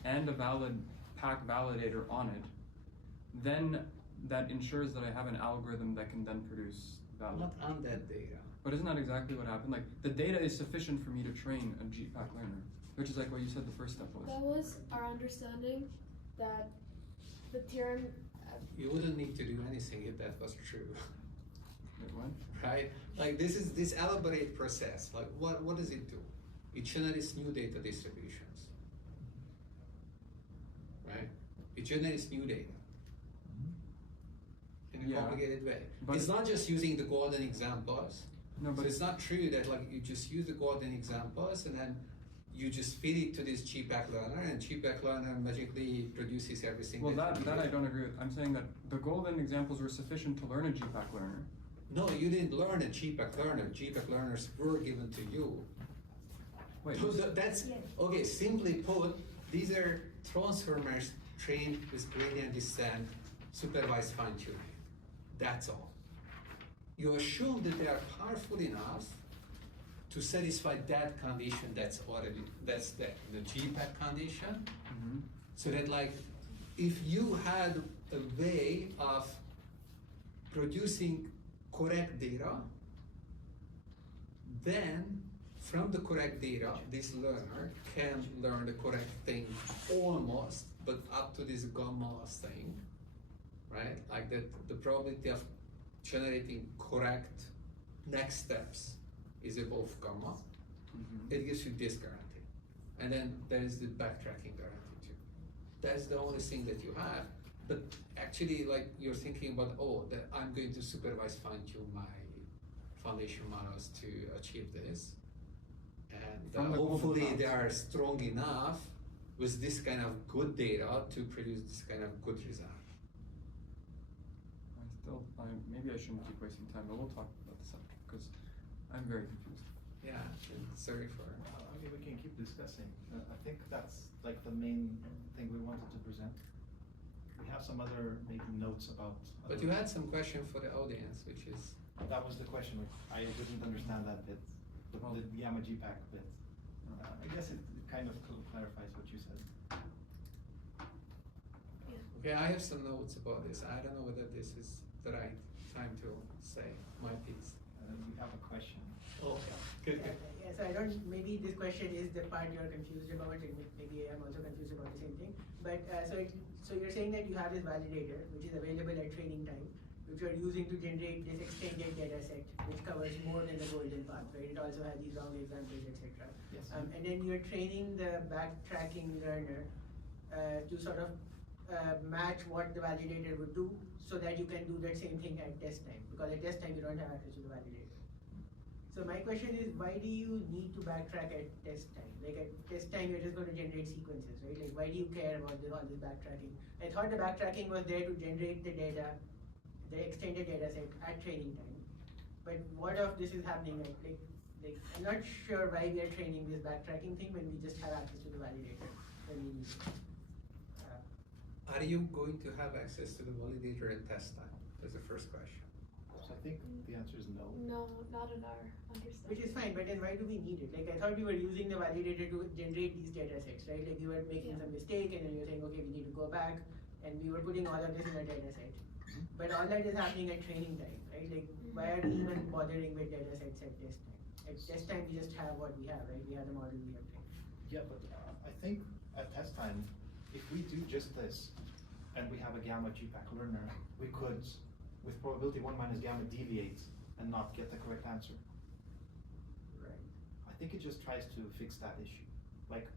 and a valid pack validator on it, then that ensures that I have an algorithm that can then produce valid. Not on that data. But isn't that exactly what happened? Like the data is sufficient for me to train a GPAC learner, which is like what you said the first step was. That was our understanding that the theorem. You wouldn't need to do anything if that was true, Wait, what? right? Like this is this elaborate process. Like what does it do? It generates new data distributions, right? It generates new data in a Yeah, complicated way. but- It's not just using the golden examples. No, So but it's not true that like you just use the golden examples and then you just feed it to this GPAC learner, and GPAC learner magically produces everything. well, you that I need. don't agree with. I'm saying that the golden examples were sufficient to learn a GPAC learner. No, you didn't learn a GPAC learner. GPAC learners were given to you. Wait, So that's okay. Simply put, these are transformers trained with gradient descent, supervised fine-tuning. That's all. You assume that they are powerful enough to satisfy that condition. That's the GPAC condition. Mhm. So that like, if you had a way of producing correct data, then from the correct data, this learner can learn the correct thing almost, but up to this gamma thing, right? Like that, the probability of generating correct next steps is above gamma. Mhm. It gives you this guarantee. And then there is the backtracking guarantee too. That's the only thing that you have. But actually, like you're thinking about, oh, that I'm going to supervise fine-tune my foundation models to achieve this. And From the golden hopefully paths. they are strong enough with this kind of good data to produce this kind of good result. Maybe I shouldn't keep wasting time, but we'll talk about this after, because I'm very confused. Yeah, sorry for. I mean, we can keep discussing. I think that's like the main thing we wanted to present. We have some other maybe notes about. But you had some question for the audience, which is. That was the question. I didn't understand that bit, the Gamma GPAC bit. I guess it kind of clarifies what you said. Okay, I have some notes about this. I don't know whether this is the right time to say my piece. You have a question. Okay, good. Yeah, so I don't, maybe this question is the part you're confused about, and maybe I'm also confused about the same thing. But so you're saying that you have this validator, which is available at training time, which you're using to generate this extended data set, which covers more than the golden path, right? It also has these wrong examples, etc. Yes. And then you're training the backtracking learner to sort of match what the validator would do so that you can do that same thing at test time, because at test time you don't have access to the validator. So my question is, why do you need to backtrack at test time? Like at test time you're just going to generate sequences, right? Like why do you care about all this backtracking? I thought the backtracking was there to generate the data, the extended data set at training time. But what if this is happening like I'm not sure why we are training this backtracking thing when we just have access to the validator when we need it. Are you going to have access to the validator at test time? That's the first question. So I think the answer is no. No, not in our understanding. Which is fine, but then why do we need it? Like I thought we were using the validator to generate these data sets, right? Like you were making some mistake and then you're saying, okay, we need to go back, and we were putting all of this in a data set. But all that is happening at training time, right? Like why are we even bothering with data sets at test time? At test time we just have what we have, right? We have the model we have trained. Yeah, but I think at test time, if we do just this, and we have a gamma GPAC learner, we could, with probability 1 minus gamma, deviate and not get the correct answer. Right. I think it just tries to fix that issue. Like,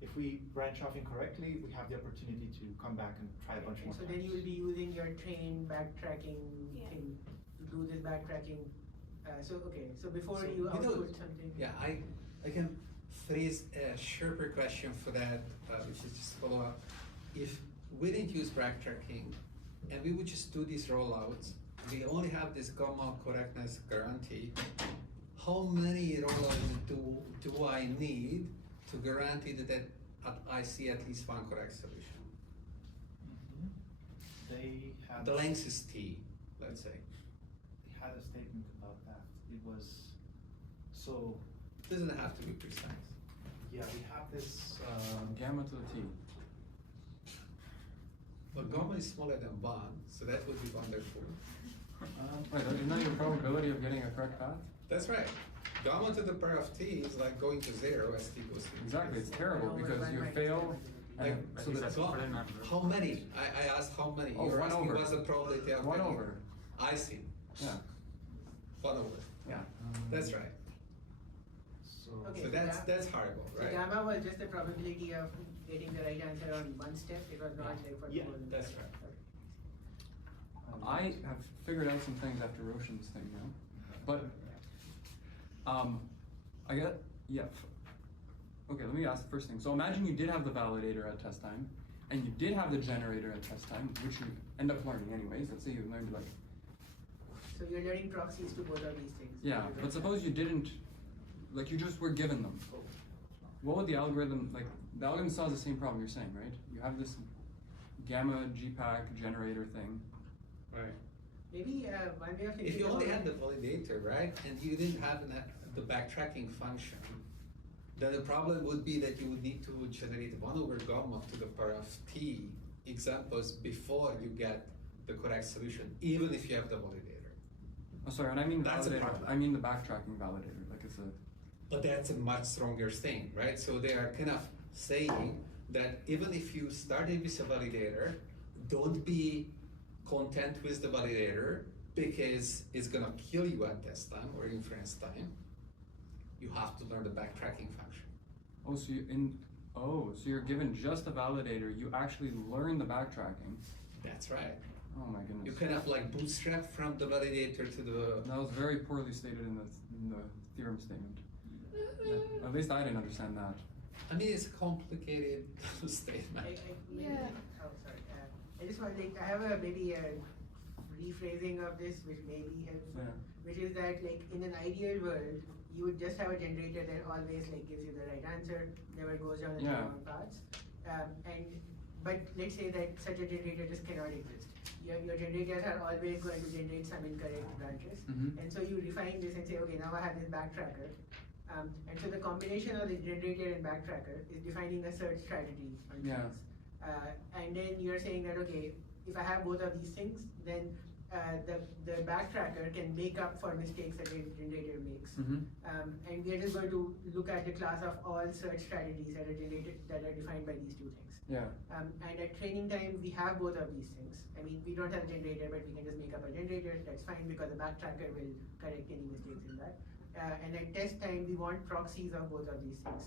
if we branch off incorrectly, we have the opportunity to come back and try a bunch more So times. then you will be using your train backtracking thing to do this backtracking. So before you output something. Yeah, I can phrase a sharper question for that, which is just follow up. If we didn't use backtracking and we would just do these rollouts, we only have this gamma correctness guarantee. How many rollouts do I need to guarantee that I see at least one correct solution? They had The length is T, let's say. They had a statement about that. It was so. It doesn't have to be precise. Yeah, we have this. Gamma to the T. But gamma is smaller than 1, so that would be wonderful. Wait, isn't that your probability of getting a correct path? That's right. Gamma to the power of T is like going to 0 as T goes to Exactly, it's terrible because you fail. Like, and so that's how many? I asked how many. Oh, You're 1 asking over. what's the probability of 1 getting- over. I see. Yeah. 1 over. Yeah, that's right. So. Okay, So that's horrible, So right? gamma was just the probability of getting the right answer on one step. It was not like for Yeah, more than that's that. right. I have figured out some things after Roshan's thing now, but I got okay. Let me ask the first thing. So imagine you did have the validator at test time, and you did have the generator at test time, which you end up learning anyways. Let's say you learned like. So you're learning proxies to both of these things. Yeah, but suppose you didn't, like you just were given them. What would the algorithm like? The algorithm solves the same problem you're saying, right? You have this gamma GPAC generator thing. Right. Maybe one way of thinking If you only about had the validator, right, and you didn't have the backtracking function, then the problem would be that you would need to generate 1 over gamma to the power of T examples before you get the correct solution, even if you have the validator. Oh, sorry, and I mean That's a validator. problem. I mean the backtracking validator. Like it's a. But that's a much stronger thing, right? So they are kind of saying that even if you started with a validator, don't be content with the validator because it's gonna kill you at test time or inference time. You have to learn the backtracking function. Oh, so you're given just a validator. You actually learn the backtracking. That's right. Oh my goodness. You kind of like bootstrap from the validator to the. That was very poorly stated in the theorem statement. At least I didn't understand that. I mean, it's a complicated statement. maybe, oh, sorry. I just want I have maybe a rephrasing of this, which may be helpful. Yeah. Which is that, like, in an ideal world, you would just have a generator that always like gives you the right answer, never goes down the wrong paths. But let's say that such a generator just cannot exist. Your generators are always going to generate some incorrect branches, and so you refine this and say, okay, now I have this backtracker. And so the combination of the generator and backtracker is defining a search strategy on trees. And then you're saying that, okay, if I have both of these things, then the backtracker can make up for mistakes that the generator makes. And we are just going to look at the class of all search strategies that are defined by these two things. And at training time, we have both of these things. I mean, we don't have a generator, but we can just make up a generator. That's fine because the backtracker will correct any mistakes in that. And at test time, we want proxies of both of these things.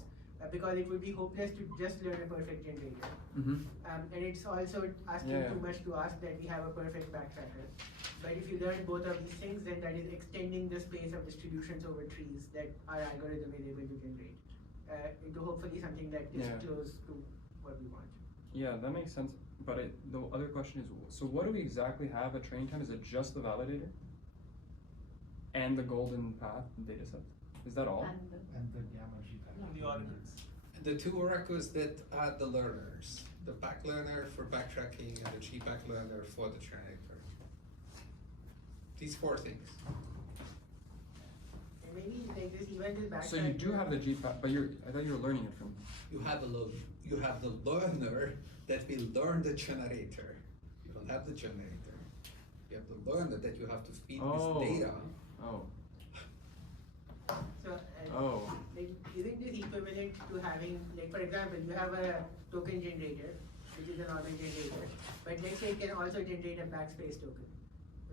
because it would be hopeless to just learn a perfect generator. Mm-hmm. And it's also asking Yeah, yeah. too much to ask that we have a perfect backtracker. But if you learn both of these things, then that is extending the space of distributions over trees that our algorithm is able to generate into hopefully something that is Yeah. close to what we want. Yeah, that makes sense. But the other question is, so what do we exactly have at training time? Is it just the validator and the golden path data set? Is that all? And the gamma G pattern. The ordinals. The two oracles that are the learners, the back learner for backtracking and the G-back learner for the generator. These four things. And maybe like this even this backtracker. So you do have the G path, but I thought you were learning it from. You have the learner that will learn the generator. You don't have the generator. You have the learner that you have to feed Oh. this data. Oh. So, Oh. like, isn't this equivalent to having, like, for example, you have a token generator, which is an object generator, but let's say it can also generate a backspace token,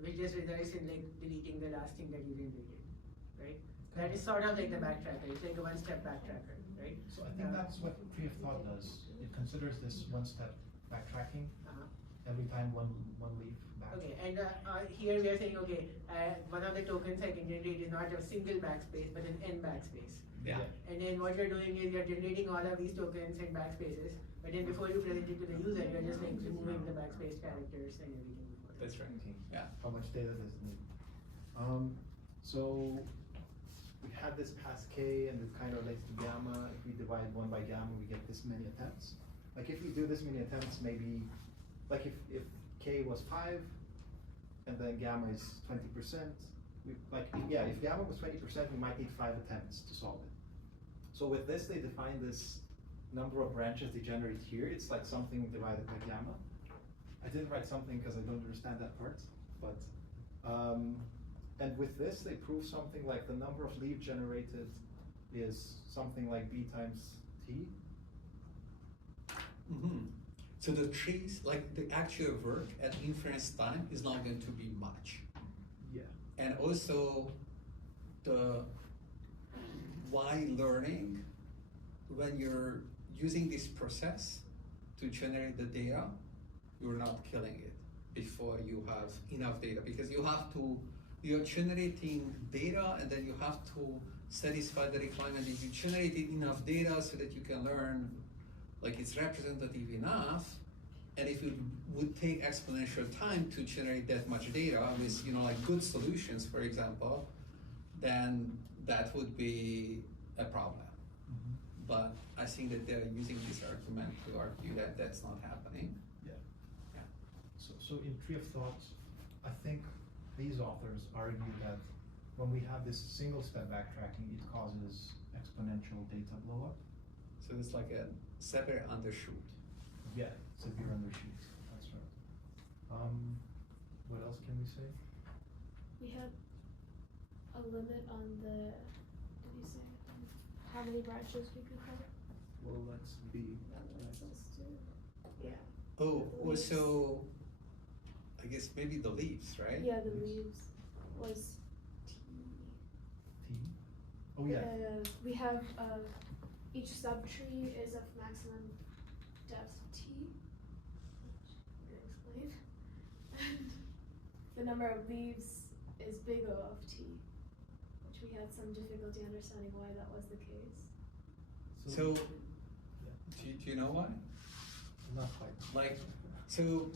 which just results in, like, deleting the last thing that you generated, right? That is sort of like the backtracker. It's like a one-step backtracker, right? So I think that's what tree of thought does. It considers this one-step backtracking Uh-huh. every time one leaf back. Okay, and here we are saying, okay, one of the tokens I can generate is not a single backspace, but an n backspace. Yeah. And then what you're doing is you're generating all of these tokens and backspaces, but then before you present it to the user, you're just like removing the backspace characters and everything before. That's right. Okay. Yeah. How much data does it need? So we have this pass k and it kind of relates to gamma. If we divide 1 by gamma, we get this many attempts. Like if we do this many attempts, maybe, like if k was 5 and then gamma is 20%, if gamma was 20%, we might need 5 attempts to solve it. So with this, they define this number of branches they generate here. It's like something divided by gamma. I didn't write something because I don't understand that part, but and with this, they prove something like the number of leaves generated is something like b times t. Mm-hmm. So the trees, like the actual work at inference time is not going to be much. Yeah. And also the while learning, when you're using this process to generate the data, you're not killing it before you have enough data, because you're generating data and then you have to satisfy the requirement that you generated enough data so that you can learn like it's representative enough. And if it would take exponential time to generate that much data with like good solutions, for example, then that would be a problem. Mm-hmm. But I think that they're using this argument to argue that that's not happening. Yeah. Yeah. So in tree of thought, I think these authors argue that when we have this single step backtracking, it causes exponential data blow up. So it's like a severe undershoot. Yeah, severe undershoot. That's right. What else can we say? We have a limit on the, did you say, how many branches we could cover? Well, let's be. Yeah. Oh, also, I guess maybe the leaves, right? Yeah, the leaves was T. T. Oh yeah. We have each subtree is of maximum depth T. Which I'm gonna explain. And the number of leaves is big O of T, which we had some difficulty understanding why that was the case. So, yeah. do you know why? Not quite. Like, so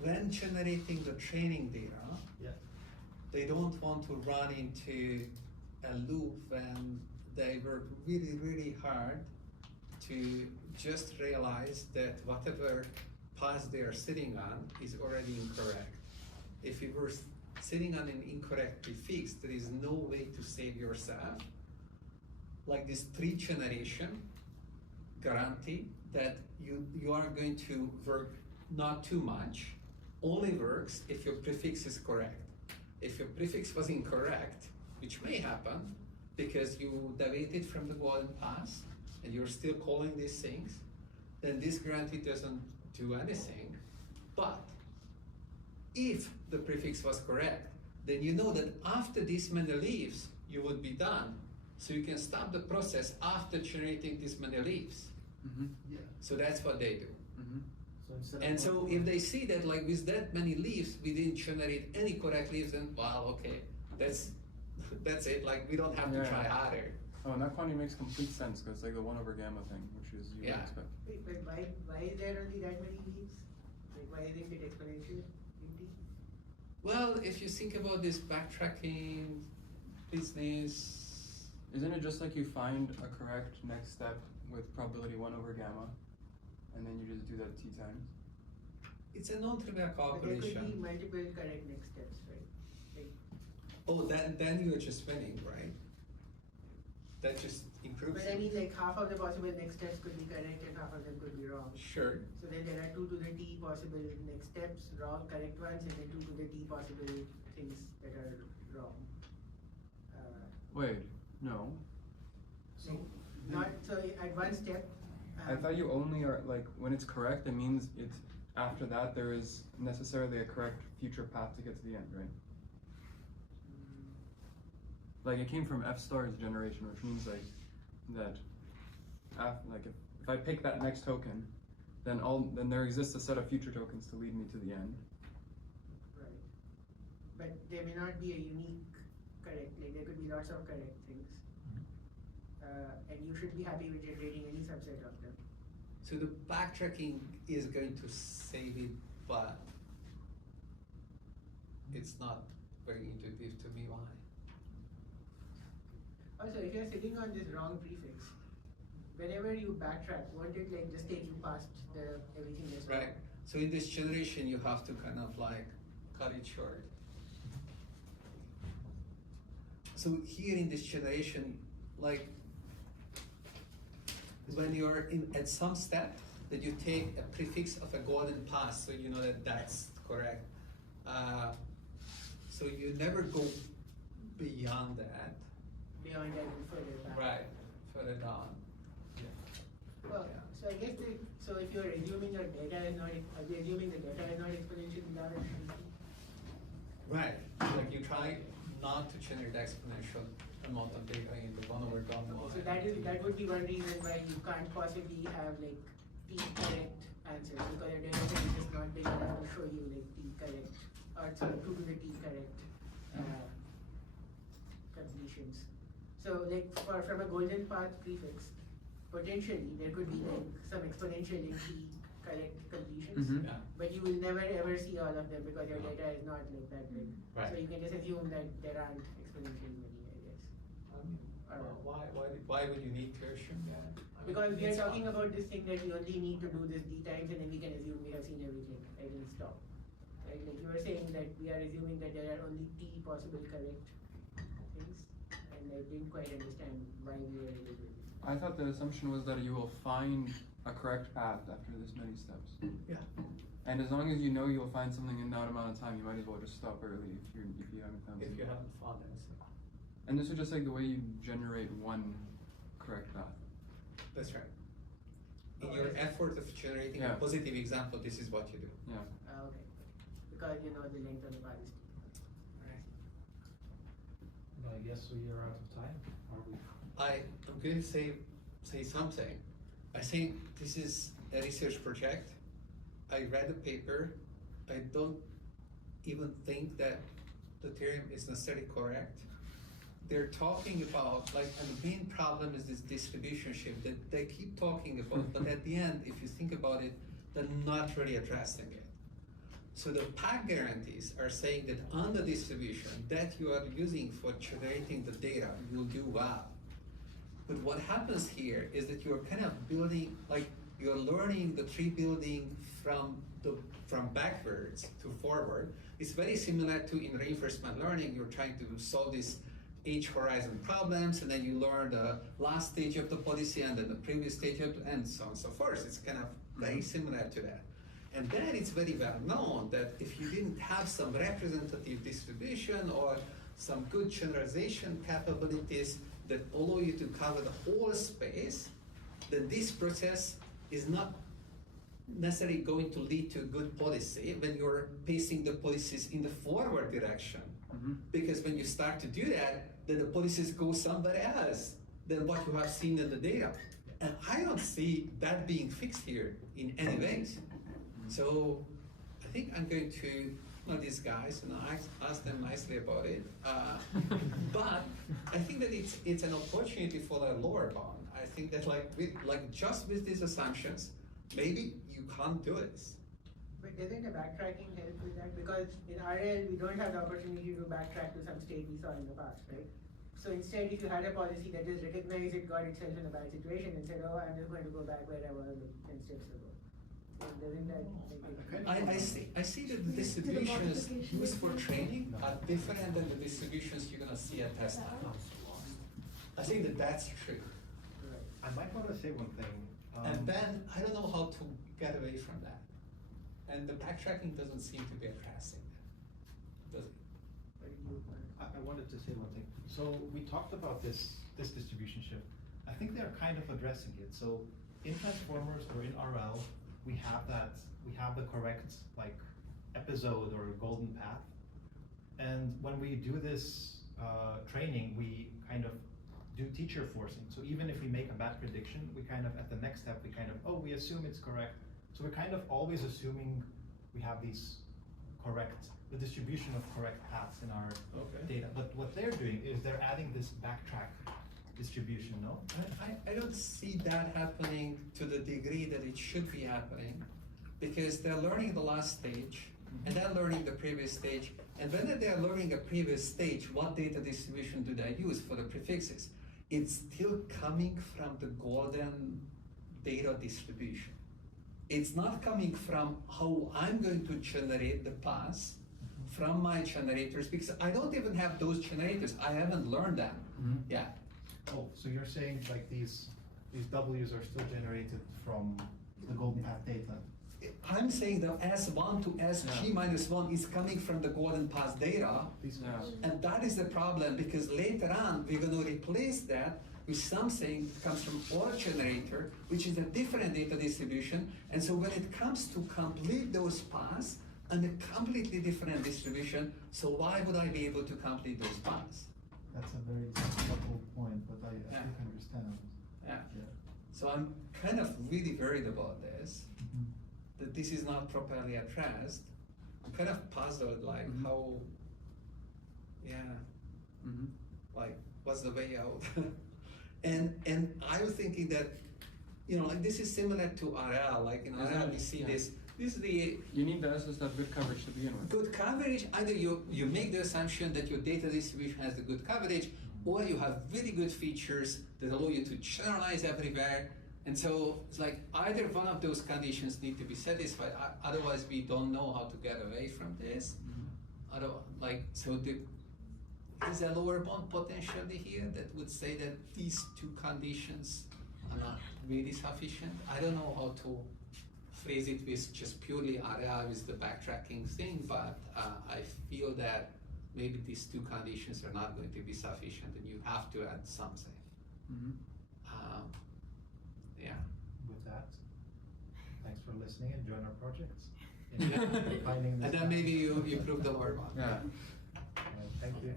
when generating the training data, Yeah. they don't want to run into a loop and they work really, really hard to just realize that whatever path they are sitting on is already incorrect. If you were sitting on an incorrect prefix, there is no way to save yourself. Like this tree generation guarantee that you are going to work not too much, only works if your prefix is correct. If your prefix was incorrect, which may happen because you deviated from the golden path and you're still calling these things, then this guarantee doesn't do anything. But if the prefix was correct, then you know that after this many leaves, you would be done. So you can stop the process after generating this many leaves. Mm-hmm. Yeah. So that's what they do. Mm-hmm. So instead And of so if they see that like with that many leaves, we didn't generate any correct leaves, then well, okay, that's it. Like we don't have to Yeah. try harder. Oh, and that quantity makes complete sense because it's like the 1/gamma thing, which is you Yeah. would expect. Wait, but why is there only that many leaves? Like why isn't it exponential in T? Well, if you think about this backtracking business, Isn't it just like you find a correct next step with probability 1/gamma, and then you just do that t times? it's a non-trivial But there could be calculation. multiple correct next steps, right? Like, Oh, then you're just winning, right? That just improves but I it. mean, like half of the possible next steps could be correct and half of them could be wrong. Sure. So then there are 2 to the t possible next steps, wrong, correct ones, and then 2 to the t possible things that are wrong. Wait, no. Like, not so at one step. I thought you only are like when it's correct, it means it's after that there is necessarily a correct future path to get to the end, right? Like it came from F star's generation, which means like that. Like if I pick that next token, then there exists a set of future tokens to lead me to the end. Right. But there may not be a unique correct, like there could be lots of correct things. And you should be happy with generating any subset of them. So the backtracking is going to save it, but it's not very intuitive to me. Why? Also, if you're sitting on this wrong prefix, whenever you backtrack, won't it like just take you past the everything that's wrong? Right. So in this generation, you have to kind of like cut it short. So here in this generation, like when you're at some step, that you take a prefix of a golden path, so you know that that's correct. So you never go beyond that. Beyond that and further back. Right. Further down. Well, so I guess so if you're assuming your data is not, are you assuming the data is not exponential without it? Right. Like you try not to generate exponential amount of data in the 1/gamma. So that would be one reason why you can't possibly have like t correct answers, because your data set is just not big enough to show you like t correct, or sorry, 2 to the t correct completions. So like from a golden path prefix, potentially there could be like some exponential in t correct completions. Mm-hmm. Yeah. But you will never ever see all of them because your data is not like that big. Right. So you can just assume that there aren't exponentially many, I guess. Why would you need to assume that? I mean, Because we are it's talking fine. about this thing that we only need to do this d times and then we can assume we have seen everything, right, and stop. Right, like you were saying that we are assuming that there are only t possible correct things, and I didn't quite understand why we were able to do this. I thought the assumption was that you will find a correct path after this many steps. Yeah. And as long as you know you'll find something in that amount of time, you might as well just stop early if you haven't found If something. you haven't found anything. And this is just like the way you generate one correct path. That's right. In your effort of generating Yeah. a positive example, this is what you do. Yeah. Okay. Because you know the length of the path is t. I guess we are out of time. Are we? I'm going to say something. I think this is a research project. I read the paper. I don't even think that the theorem is necessarily correct. They're talking about, like, and the main problem is this distribution shift that they keep talking about, but at the end, if you think about it, they're not really addressing it. So the pack guarantees are saying that on the distribution that you are using for generating the data, you'll do well. But what happens here is that you're kind of building, like you're learning the tree building from backwards to forward. It's very similar to in reinforcement learning, you're trying to solve these H horizon problems, and then you learn the last stage of the policy and then the previous stage of, and so on and so forth. It's kind of very similar to that. And then it's very well known that if you didn't have some representative distribution or some good generalization capabilities that allow you to cover the whole space, then this process is not necessarily going to lead to a good policy when you're pacing the policies in the forward direction. Mm-hmm. Because when you start to do that, then the policies go somewhere else than what you have seen in the data. And I don't see that being fixed here in any ways. So I think I'm going to know these guys and ask them nicely about it. But I think that it's an opportunity for a lower bound. I think that just with these assumptions, maybe you can't do this. But doesn't the backtracking help with that? Because in RL, we don't have the opportunity to backtrack to some state we saw in the past, right? So instead, if you had a policy that just recognized it got itself in a bad situation and said, oh, I'm just going to go back where I was 10 steps ago. Doesn't that make it? I see that the distributions used for training are different than the distributions you're gonna see at test time. I think that that's true. I might want to say one thing. And then I don't know how to get away from that. And the backtracking doesn't seem to be addressing that, does it? I wanted to say one thing. So we talked about this distribution shift. I think they're kind of addressing it. So in transformers or in RL, we have the correct episode or golden path. And when we do this training, we kind of do teacher forcing. So even if we make a bad prediction, we kind of, at the next step, we assume it's correct. So we're kind of always assuming we have the distribution of correct paths in our data. But what they're doing is they're adding this backtrack distribution, no? I don't see that happening to the degree that it should be happening, because they're learning the last stage, and they're learning the previous stage, and when they're learning a previous stage, what data distribution do they use for the prefixes? It's still coming from the golden data distribution. It's not coming from how I'm going to generate the paths from my generators, because I don't even have those generators. I haven't learned them. Yeah. Oh, so you're saying these W's are still generated from the golden path data? I'm saying the S1 to SG minus 1 is coming from the golden path data, and that is the problem, because later on we're going to replace that with something that comes from our generator, which is a different data distribution, and so when it comes to complete those paths, and a completely different distribution, so why would I be able to complete those paths? That's a very subtle point, but I think I understand. Yeah. So I'm kind of really worried about this, that this is not properly addressed. I'm kind of puzzled, how, what's the way out? and I was thinking that, this is similar to RL, in RL we see this. This is the... You need the SS to have good coverage to begin with. Good coverage, either you make the assumption that your data distribution has the good coverage, or you have really good features that allow you to generalize everywhere. And so it's either one of those conditions need to be satisfied, otherwise we don't know how to get away from this. Is a lower bound potentially here that would say that these two conditions are not really sufficient? I don't know how to phrase it with just purely RL with the backtracking thing, but I feel that maybe these two conditions are not going to be sufficient and you have to add something. With that, thanks for listening and join our projects. And then maybe you prove the lower bound. Thank you.